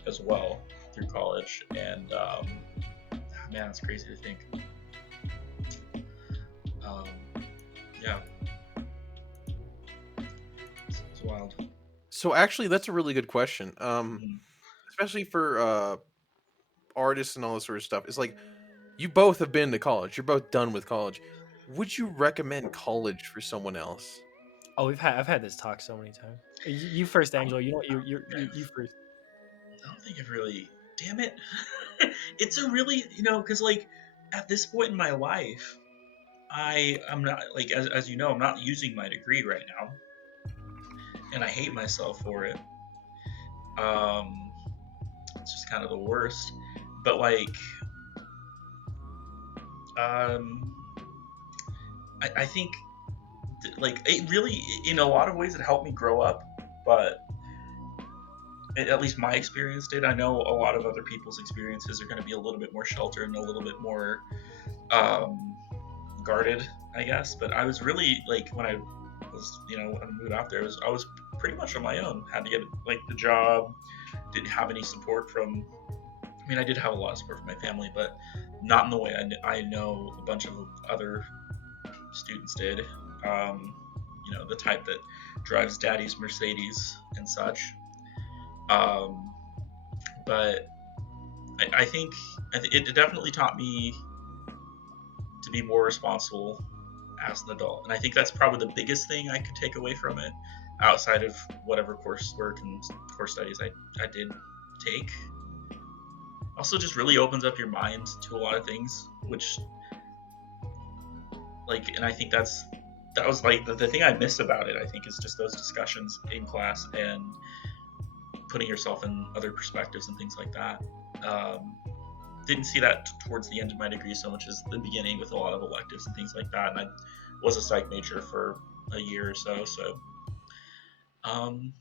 as well through college, and man, it's crazy to think. Um, yeah, it's wild. So actually, that's a really good question. Mhm. Especially for artists and all this sort of stuff. It's like you both have been to college. You're both done with college. Would you recommend college for someone else? Oh, I've had this talk so many times. You first, Angelo. You know you first. I don't think I've really. Damn it! It's a really because like at this point in my life, I'm not like as you know I'm not using my degree right now, and I hate myself for it. Um, it's just kind of the worst. But like, um, I think like it really in a lot of ways it helped me grow up, but at least my experience did. I know a lot of other people's experiences are going to be a little bit more sheltered and a little bit more um, guarded, I guess. But I was really like when I was when I moved out there, I was pretty much on my own. Had to get like the job. Didn't have any support from. I mean, I did have a lot of support from my family, but not in the way I know a bunch of other students did. Um, the type that drives daddy's Mercedes and such. Um, but I think it definitely taught me to be more responsible as an adult, and I think that's probably the biggest thing I could take away from it, outside of whatever coursework and course studies I did take. Also, just really opens up your mind to a lot of things, which like, and I think that was like the thing I miss about it. I think is just those discussions in class and putting yourself in other perspectives and things like that. Um, didn't see that towards the end of my degree so much as the beginning with a lot of electives and things like that. And I was a psych major for a year or so. So um,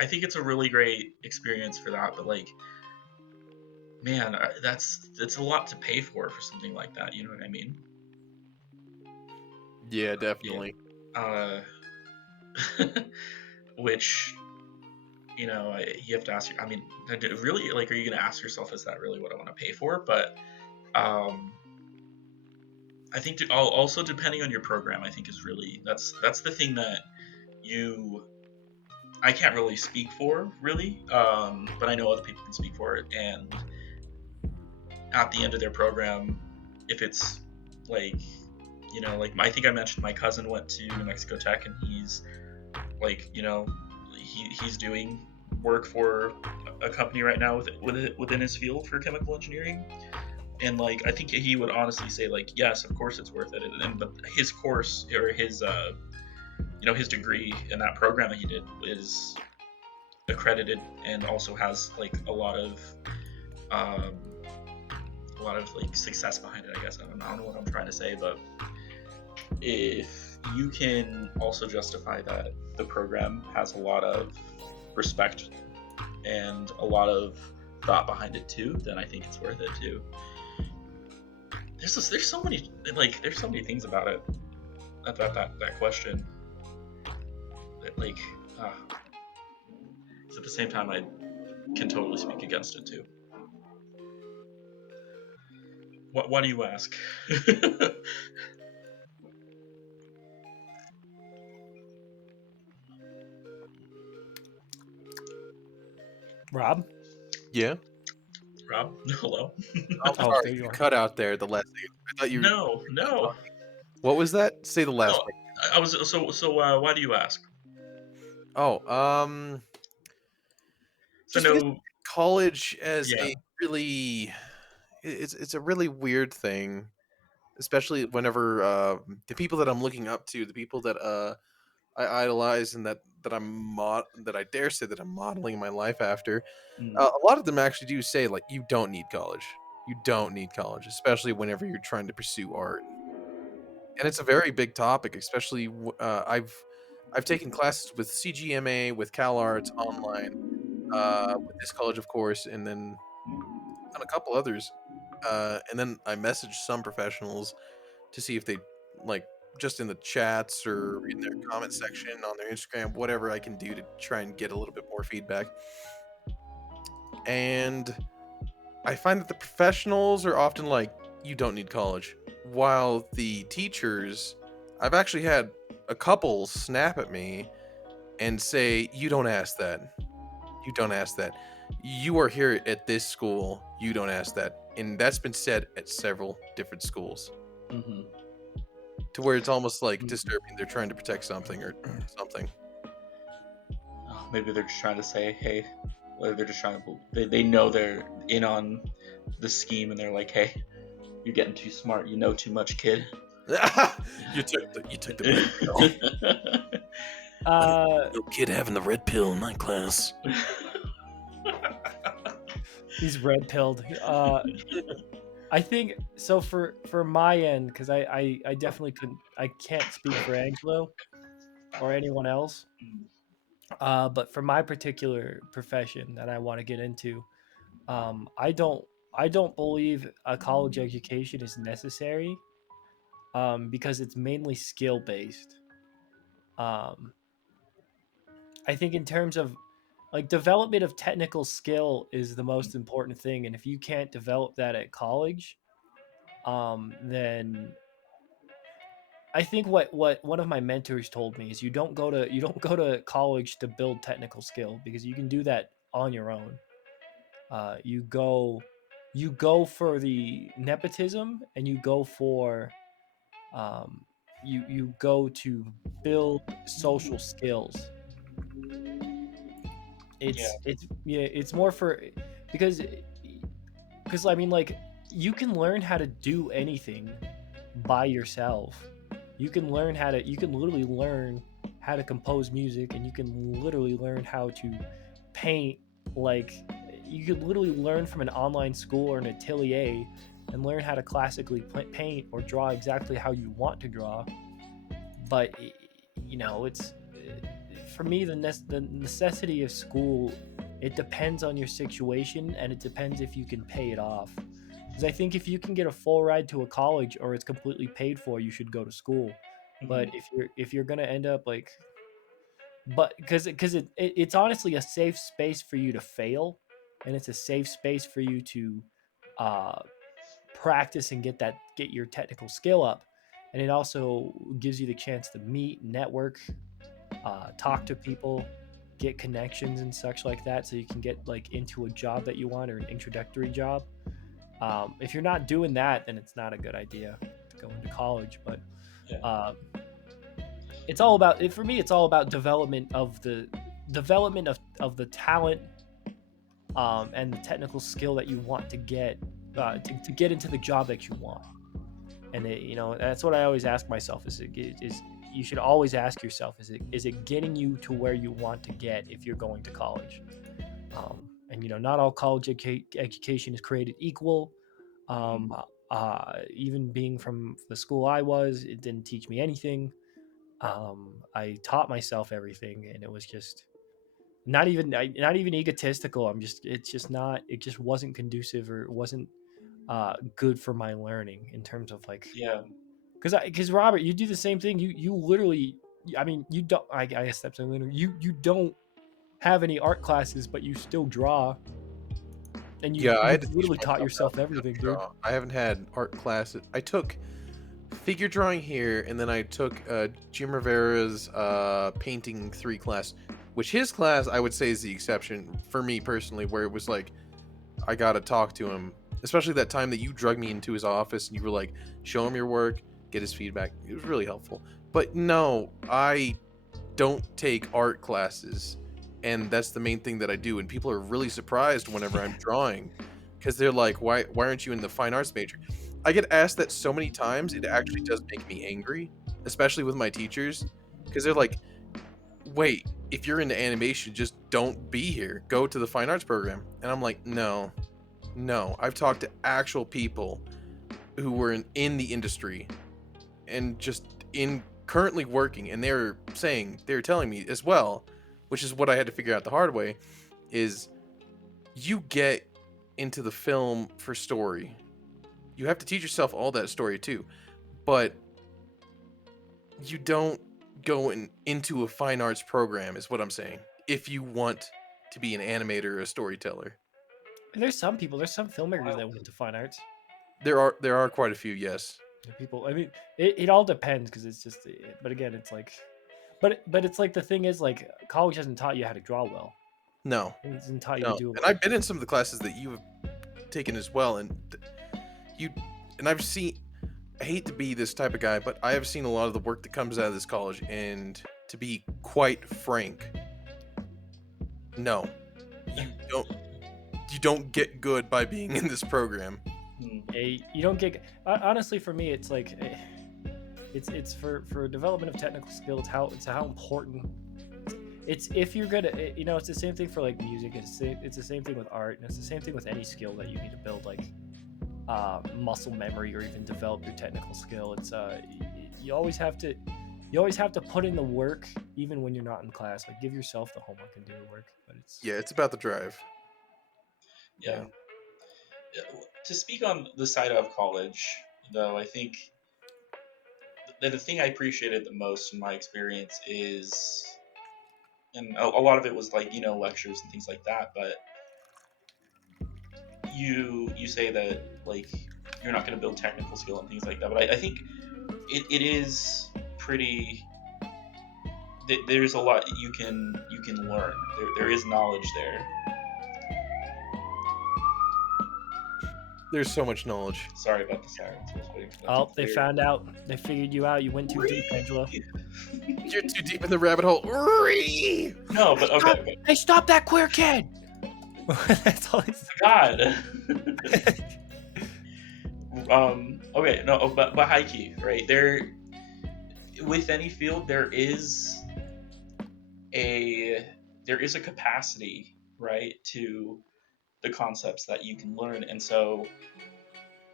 I think it's a really great experience for that. But like, man, that's a lot to pay for something like that. You know what I mean? Yeah, Yeah. definitely. Which you have to ask. I mean, really, like, are you going to ask yourself, is that really what I want to pay for? But um, I think also depending on your program, I think is really that's the thing that I can't really speak for really, but I know other people can speak for it. And at the end of their program, if it's like like I think I mentioned my cousin went to New Mexico Tech, and he's like he's doing work for a company right now within his field for chemical engineering, and like I think he would honestly say like yes, of course it's worth it, and but his course or his his degree in that program that he did is accredited and also has like um, a lot of like success behind it. I guess I don't know what I'm trying to say, but if you can also justify that the program has a lot of respect and a lot of thought behind it too, then I think it's worth it too. There's so many things about it that question that like at the same time I can totally speak against it too. Why do you ask? Rob. Yeah. Rob, hello. I'm Oh, sorry, there you you are. cut out there the last thing. I thought you. No. What was that? Say the last No, part. I was so. Why do you ask? Oh, So just because no, college as yeah. a really, it's a really weird thing, especially whenever the people that I'm looking up to, the people that I idolize and that I dare say that I'm modeling my life after. Mm. A lot of them actually do say like you don't need college. You don't need college, especially whenever you're trying to pursue art. And it's a very big topic, especially I've taken classes with CGMA, with CalArts online, with this college, of course, and then on a couple others. And then I messaged some professionals to see if they like just in the chats or in their comment section on their Instagram, whatever I can do to try and get a little bit more feedback. And I find that the professionals are often like, you don't need college. While the teachers, I've actually had a couple snap at me and say, you don't ask that. You don't ask that. You are here at this school. You don't ask that. And that's been said at several different schools. Hmm. To where it's almost like disturbing. They're trying to protect something or something. Oh, maybe they're just trying to say, hey, or they're just trying to. They know they're in on the scheme, and they're like, hey, you're getting too smart. You know too much, kid. you took the red pill. Little kid having the red pill in my class. He's red pilled. I think so for my end, because I definitely can't speak for Angelo or anyone else. But for my particular profession that I want to get into, I don't believe a college education is necessary, because it's mainly skill based. Um, I think in terms of like development of technical skill is the most important thing, and if you can't develop that at college, then I think what one of my mentors told me is you don't go to college to build technical skill, because you can do that on your own. You go for the nepotism, and you go for you go to build social skills. It's more for because I mean, like, you can learn how to do anything by yourself. You can literally learn how to compose music, and you can literally learn how to paint. Like, you could literally learn from an online school or an atelier and learn how to classically paint or draw exactly how you want to draw. But it's, for me, the necessity of school, it depends on your situation, and it depends if you can pay it off. Because I think if you can get a full ride to a college, or it's completely paid for, you should go to school. But if you're gonna end up like, but because it's honestly a safe space for you to fail, and it's a safe space for you to uh, practice and get your technical skill up, and it also gives you the chance to meet, network, talk to people, get connections and such like that, so you can get like into a job that you want, or an introductory job. If you're not doing that, then it's not a good idea to go into college. But it's all about for me. It's all about development of the talent, and the technical skill that you want to get to get into the job that you want. And that's what I always ask myself: is you should always ask yourself, is it getting you to where you want to get if you're going to college? And not all college education is created equal. Even being from the school I was, it didn't teach me anything. I taught myself everything, and it was just not even egotistical. It just wasn't conducive, or it wasn't good for my learning in terms of like, because Robert, you do the same thing. You literally, I mean, you don't. I guess that's you don't have any art classes, but you still draw. And you I had to literally teach taught myself yourself everything, dude. draw. I haven't had art classes. I took figure drawing here, and then I took Jim Rivera's painting 3 class, which his class I would say is the exception for me personally, where it was like I gotta talk to him, especially that time that you drugged me into his office and you were like, show him your work, get his feedback. It was really helpful. But no, I don't take art classes, and that's the main thing that I do. And people are really surprised whenever I'm drawing, because they're like, why aren't you in the fine arts major? I get asked that so many times, it actually does make me angry, especially with my teachers, because they're like, wait, if you're into animation, just don't be here. Go to the fine arts program. And I'm like, no. I've talked to actual people who were in the industry and just in currently working, and they're telling me as well, which is what I had to figure out the hard way, is you get into the film for story. You have to teach yourself all that story too, but you don't go into a fine arts program, is what I'm saying, if you want to be an animator or a storyteller. There's some filmmakers that went to fine arts. There are quite a few, yes. People, I mean, it all depends because it's just, but again, it's like, but it's like the thing is like college hasn't taught you how to draw well. No. It hasn't taught you No. to do. And I've been in some of the classes that you have taken as well, and I've seen. I hate to be this type of guy, but I have seen a lot of the work that comes out of this college, and to be quite frank, no, you don't get good by being in this program. You don't get, honestly, for me, it's like it's for development of technical skill. It's how important. It's if you're good at, it's the same thing for like music. It's the same thing with art, and it's the same thing with any skill that you need to build, like muscle memory or even develop your technical skill. It's you always have to put in the work even when you're not in class. Like give yourself the homework and do the work. But it's about the drive. Yeah. To speak on the side of college, though, I think that the thing I appreciated the most in my experience is, and a lot of it was like lectures and things like that, but you say that like you're not going to build technical skill and things like that, but I think it is pretty. There's a lot you can learn. There is knowledge there. There's so much knowledge. Sorry about the sirens. I was waiting for that oh, to they clear. found out. They figured you out. You went too deep, Angelo. You're too deep in the rabbit hole. No, but okay. Hey, stop that queer kid! That's all he's. God. Okay, no, but high key, right? There, with any field, there is a capacity, right, to the concepts that you can learn, and so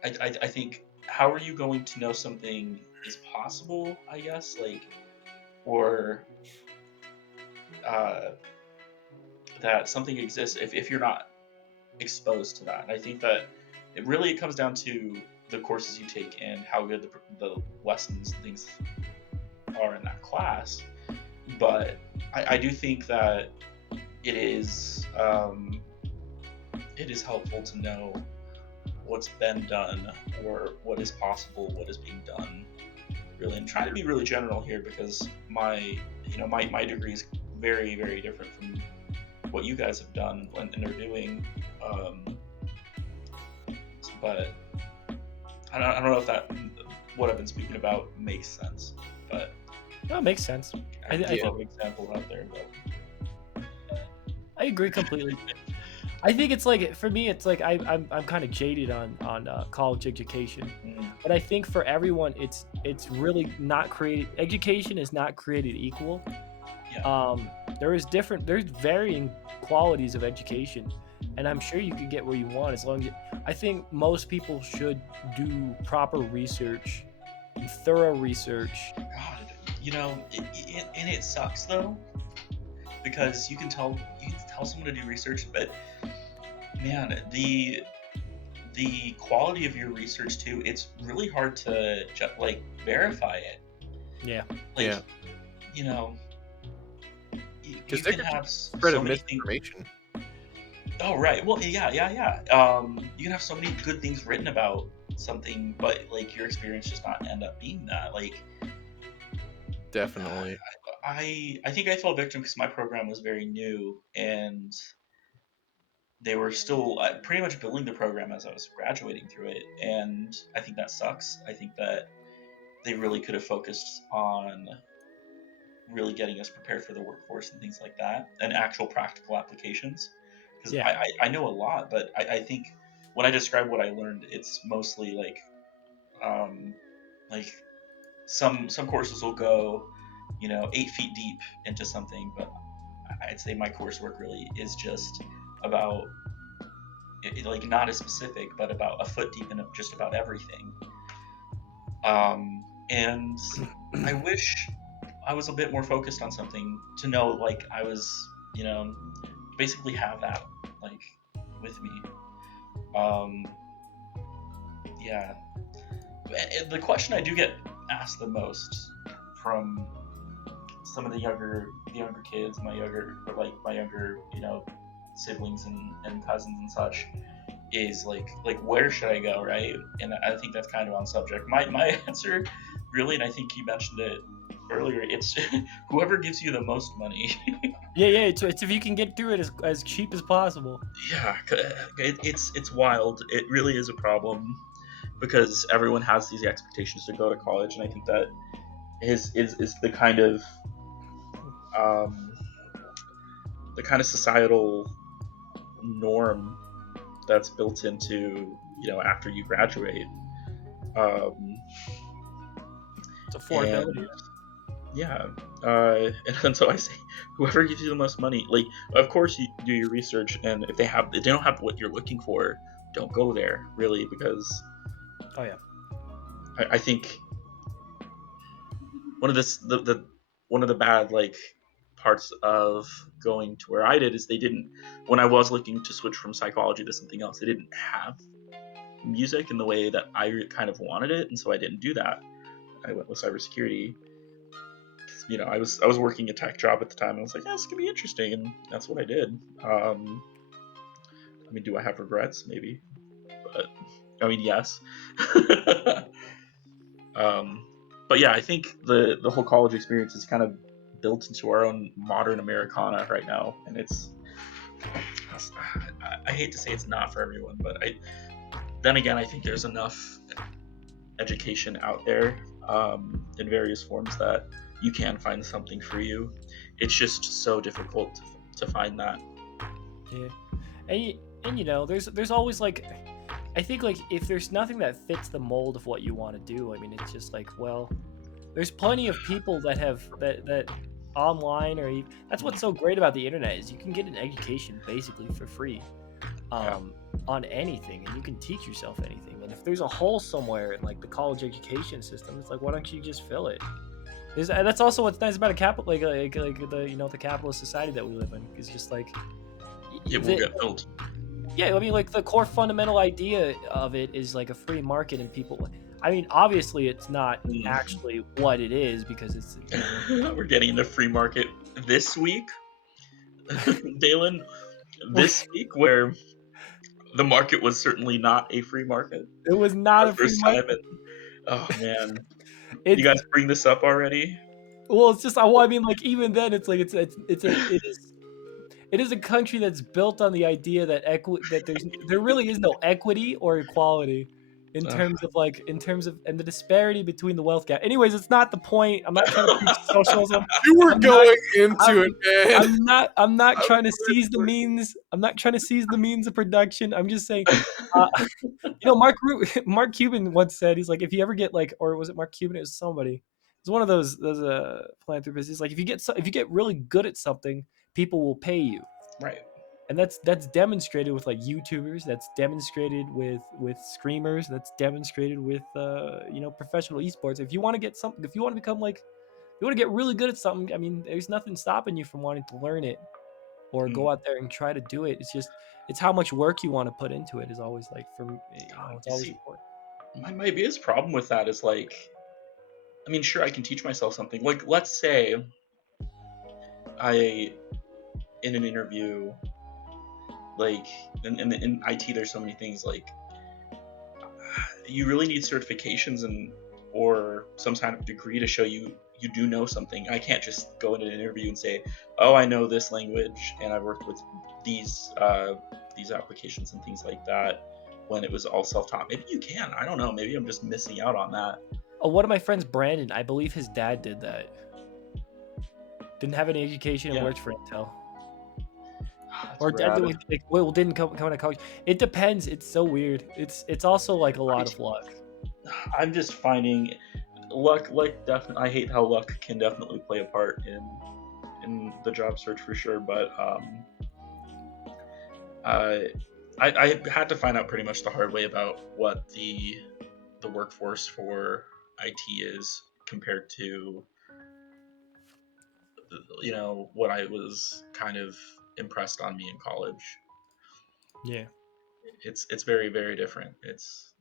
I think, how are you going to know something is possible? I guess, like, or that something exists if you're not exposed to that. And I think that it comes down to the courses you take and how good the lessons and things are in that class. But I do think that it is helpful to know what's been done or what is possible, what is being done, really. And trying to be really general here, because my degree is very, very different from what you guys have done and are doing. But I don't know if that what I've been speaking about makes sense. But No, it makes sense. I have an example out there. But I agree completely. I think it's like, for me, it's like I'm kind of jaded on college education, but I think for everyone, it's really not created. Education is not created equal. Yeah. There's varying qualities of education, and I'm sure you could get where you want as long as I think most people should do proper research, thorough research. God, and it sucks though, because you can tell someone to do research, but man, the quality of your research too, it's really hard to verify it. Yeah. Yeah. You can have spread so of many misinformation. Oh right. Well, yeah. You can have so many good things written about something, but like your experience just not end up being that. Like, Definitely. I think I fell victim because my program was very new and they were still pretty much building the program as I was graduating through it, and I think that sucks. I think that they really could have focused on really getting us prepared for the workforce and things like that, and actual practical applications. Because Yeah. I know a lot, but I think when I describe what I learned, it's mostly like some courses will go, 8 feet deep into something, but I'd say my coursework really is just about like not as specific, but about a foot deep in just about everything. And I wish I was a bit more focused on something to know, like I was, basically have that like with me. Yeah. The question I do get asked the most from some of the younger kids, my younger siblings and cousins and such, is like where should I go, right? And I think that's kind of on subject. My answer, really, and I think you mentioned it earlier, it's whoever gives you the most money. Yeah. It's if you can get through it as cheap as possible. Yeah, it's wild. It really is a problem because everyone has these expectations to go to college, and I think that is the kind of societal norm that's built into after you graduate. It's affordability. And, yeah, and so I say, whoever gives you the most money, like, of course you do your research, and if they don't have what you're looking for, don't go there, really, because Oh yeah. I think one of the bad like parts of going to where I did is when I was looking to switch from psychology to something else, they didn't have music in the way that I kind of wanted it, and so I didn't do that. I went with cybersecurity. I was working a tech job at the time, and I was like, yeah, this could be interesting, and that's what I did. I mean, do I have regrets? Maybe, but I mean, yes. But yeah, I think the whole college experience is kind of built into our own modern Americana right now, and I hate to say it's not for everyone, but then again, I think there's enough education out there in various forms that you can find something for you. It's just so difficult to find that. Yeah, and there's always like, I think like if there's nothing that fits the mold of what you want to do, I mean, it's just like, well, there's plenty of people that have that online or even, that's what's so great about the internet is you can get an education basically for free on anything, and you can teach yourself anything. And if there's a hole somewhere in like the college education system, it's like, why don't you just fill it? That's also what's nice about a capital like the the capitalist society that we live in. It's just like it will get filled. Yeah, I mean, like the core fundamental idea of it is like a free market, and people. I mean, obviously, it's not actually what it is because it's. We're getting the free market this week, Dalen. This week, where the market was certainly not a free market. It was not a free market. Oh man, you guys bring this up already? Well, it's just I mean, like even then, it's like it is a country that's built on the idea that there really is no equity or equality in terms of and the disparity between the wealth gap. Anyways, it's not the point. I'm not trying to preach socialism. You were going into it, man. I'm not trying to seize the means. I'm not trying to seize the means of production. I'm just saying, Mark Cuban once said, he's like, if you ever get like, or was it Mark Cuban? It was somebody. It's one of those philanthropists. He's like, if you get really good at something, people will pay you. Right. And that's demonstrated with like YouTubers, that's demonstrated with screamers, that's demonstrated with professional esports. If you want to get something, if you want to become like, if you want to get really good at something, I mean, there's nothing stopping you from wanting to learn it or go out there and try to do it. It's how much work you want to put into it is always like it's always important. My biggest problem with that is like, I mean, sure, I can teach myself something. Like, let's say in an interview, like in IT, there's so many things, like you really need certifications or some kind of degree to show you do know something. I can't just go into an interview and say, oh, I know this language and I've worked with these applications and things like that, when it was all self-taught. Maybe you can. I don't know. Maybe I'm just missing out on that. Oh, one of my friends, Brandon, I believe his dad did that. Didn't have any education and worked for Intel. Or didn't come to college. It depends. It's so weird. It's also like a lot of luck. I'm just finding, luck definitely. I hate how luck can definitely play a part in the job search for sure, but I had to find out pretty much the hard way about what the workforce for IT is compared to what I was kind of impressed on me in college. Yeah. It's very very different. It's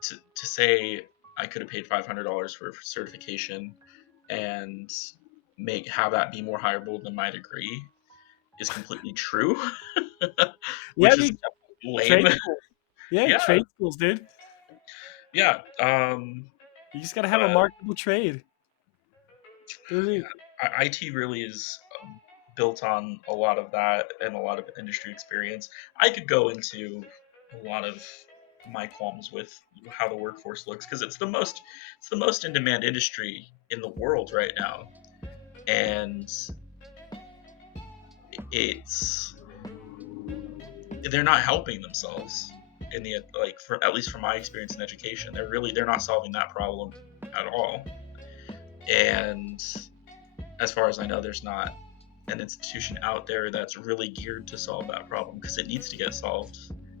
to say I could have paid $500 for certification and have that be more hireable than my degree is completely true, Yeah, I which is mean, lame. trade schools. Yeah, Yeah, trade schools, dude. yeah. You just gotta have a But marketable trade. Dude, IT really is built on a lot of that and a lot of industry experience. I could go into a lot of my qualms with how the workforce looks because it's the most in demand industry in the world right now, and it's they're not helping themselves in the for at least from my experience in education. They're not solving that problem at all. And as far as I know, there's not an institution out there that's really geared to solve that problem because it needs to get solved.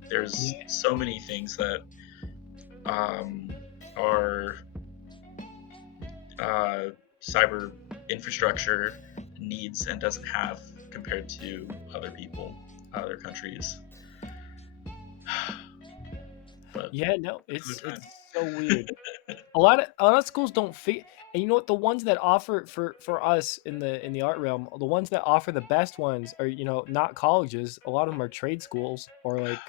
There's so many things that our cyber infrastructure needs and doesn't have compared to other people, other countries. But yeah, no, it's another time. so weird. A lot of schools don't fit. And you know what? The ones that offer for us in the art realm, the ones that offer the best ones are not colleges. A lot of them are trade schools or like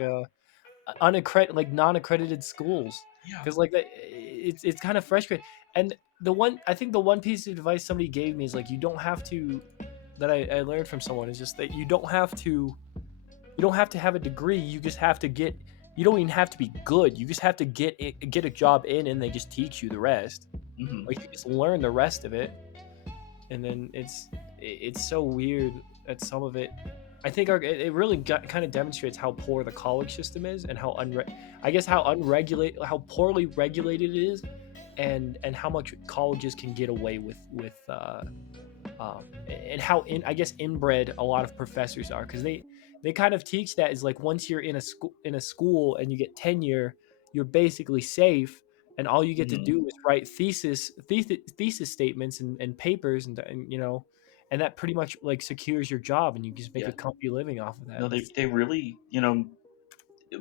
non-accredited schools. Yeah. Because like it's kind of frustrating. And I think the one piece of advice somebody gave me is like you don't have to that I learned from someone is just that you don't have to have a degree. You just have to get. You don't even have to be good. You just have to get a job in, and they just teach you the rest. Mm-hmm. Like you just learn the rest of it, and then it's so weird that some of it. I think it really kind of demonstrates how poor the college system is, and how how poorly regulated it is, and how much colleges can get away with and how inbred a lot of professors are because they kind of teach that is like once you're in a school and you get tenure, you're basically safe, and all you get to do is write thesis statements and papers and that pretty much like secures your job and you just make Yeah. a comfy living off of that. No, they really,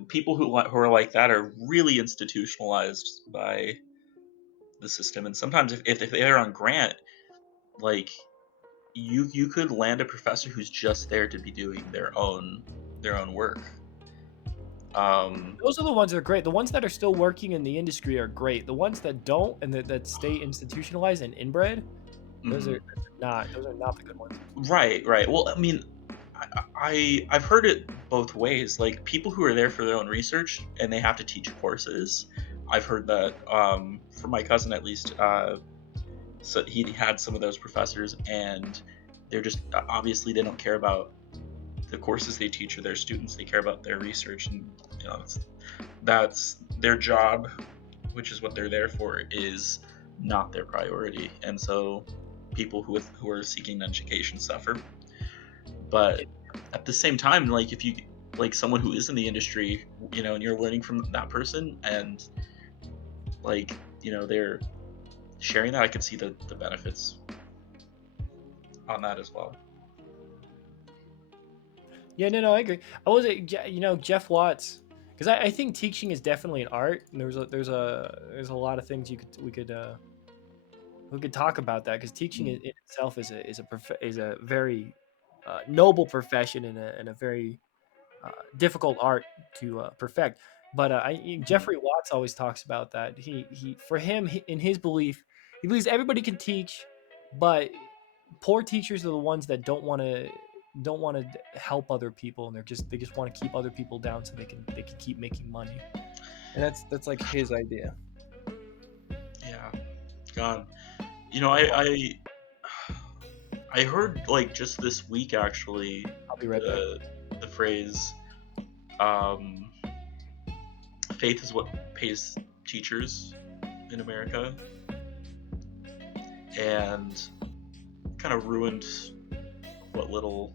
people who are like that are really institutionalized by the system, and sometimes if they're on grant, like you could land a professor who's just there to be doing their own work. Those are the ones that are great. The ones that are still working in the industry are great. The ones that don't and that stay institutionalized and inbred, those are not the good ones. Right. Well, I mean, I've heard it both ways. Like people who are there for their own research and they have to teach courses. I've heard that from my cousin at least. So he had some of those professors, and they're just obviously they don't care about the courses they teach or their students. They care about their research, and that's their job, which is what they're there for, is not their priority. And so people who are seeking education suffer. But at the same time, like if you like someone who is in the industry, and you're learning from that person, and like they're sharing that, I could see the benefits on that as well. Yeah, no, I agree. I was, Jeff Watts, because I think teaching is definitely an art, and there's a lot of things we could talk about that because teaching in itself is a very noble profession and a very difficult art to perfect. But Jeffrey Watts always talks about that. For him, in his belief, he believes everybody can teach, but poor teachers are the ones that don't want to help other people, and they just want to keep other people down so they can keep making money. And that's like his idea. Yeah, God, I heard like just this week actually I'll be right back. the phrase faith is what pays teachers in America. and kind of ruined what little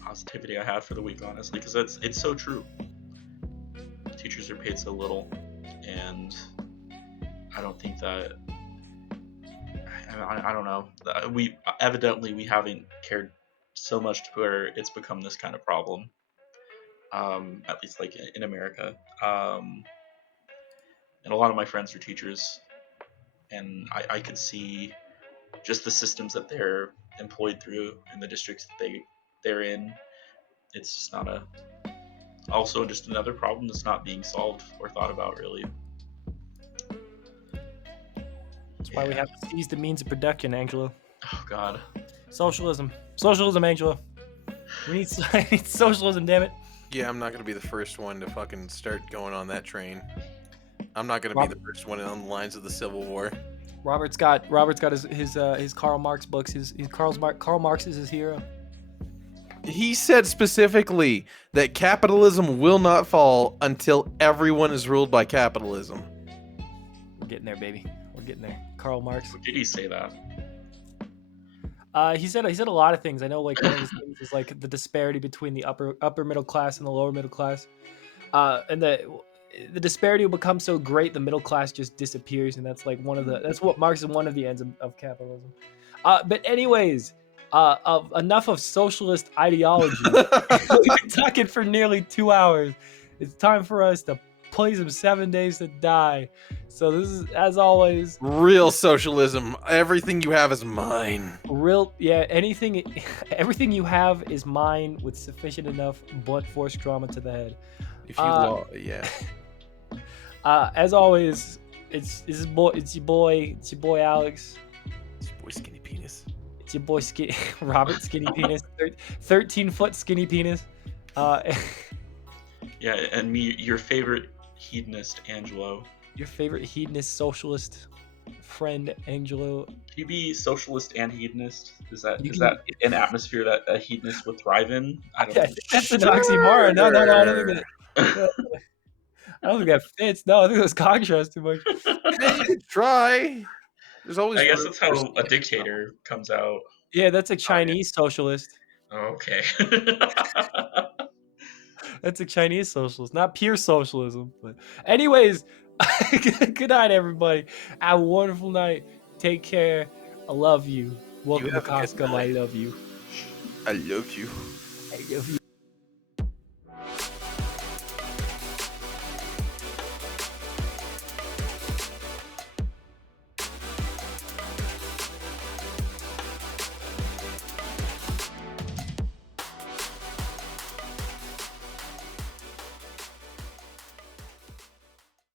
positivity I had for the week, honestly, because it's so true. Teachers are paid so little, and I don't think that. I don't know. We haven't cared so much to where it's become this kind of problem. At least like in America. And a lot of my friends are teachers, and I could see just the systems that they're employed through in the districts that they're in. It's just not also just another problem that's not being solved or thought about really. That's why we have to seize the means of production, Angelo. Oh God. Socialism, Angelo. We need socialism, damn it. Yeah, I'm not gonna be the first one to fucking start going on that train. I'm not gonna be the first one on the lines of the Civil War. Robert's got his Karl Marx books. Karl Marx is his hero. He said specifically that capitalism will not fall until everyone is ruled by capitalism. We're getting there, baby. We're getting there. Karl Marx. Did he say that? He said a lot of things. I know, like one of his things is like the disparity between the upper middle class and the lower middle class, and the disparity will become so great the middle class just disappears, and that's like that's what Marx is one of the ends of capitalism. But anyways, enough of socialist ideology. We've been talking for nearly 2 hours. It's time for us to play some 7 Days to Die. So this is, as always, real socialism. Everything you have is mine. Everything you have is mine with sufficient enough blunt force trauma to the head. If you yeah. As always, it's your boy Alex. It's your boy Skinny Penis. It's your boy Robert Skinny Penis, 13-foot skinny penis. Yeah, and me, your favorite hedonist, Angelo. Your favorite hedonist socialist friend, Angelo. Can you be socialist and hedonist? Is that an atmosphere that a hedonist would thrive in? I don't know. That's an oxymoron. No, I don't think that. I don't think that fits. No, I think those contrast too much. Try. There's always. I guess that's how a dictator comes out. Yeah, that's a Chinese socialist. Okay. That's a Chinese socialist, not pure socialism. But anyways, good night, everybody. Have a wonderful night. Take care. I love you. Welcome to Costco. I love you. I love you. I love you.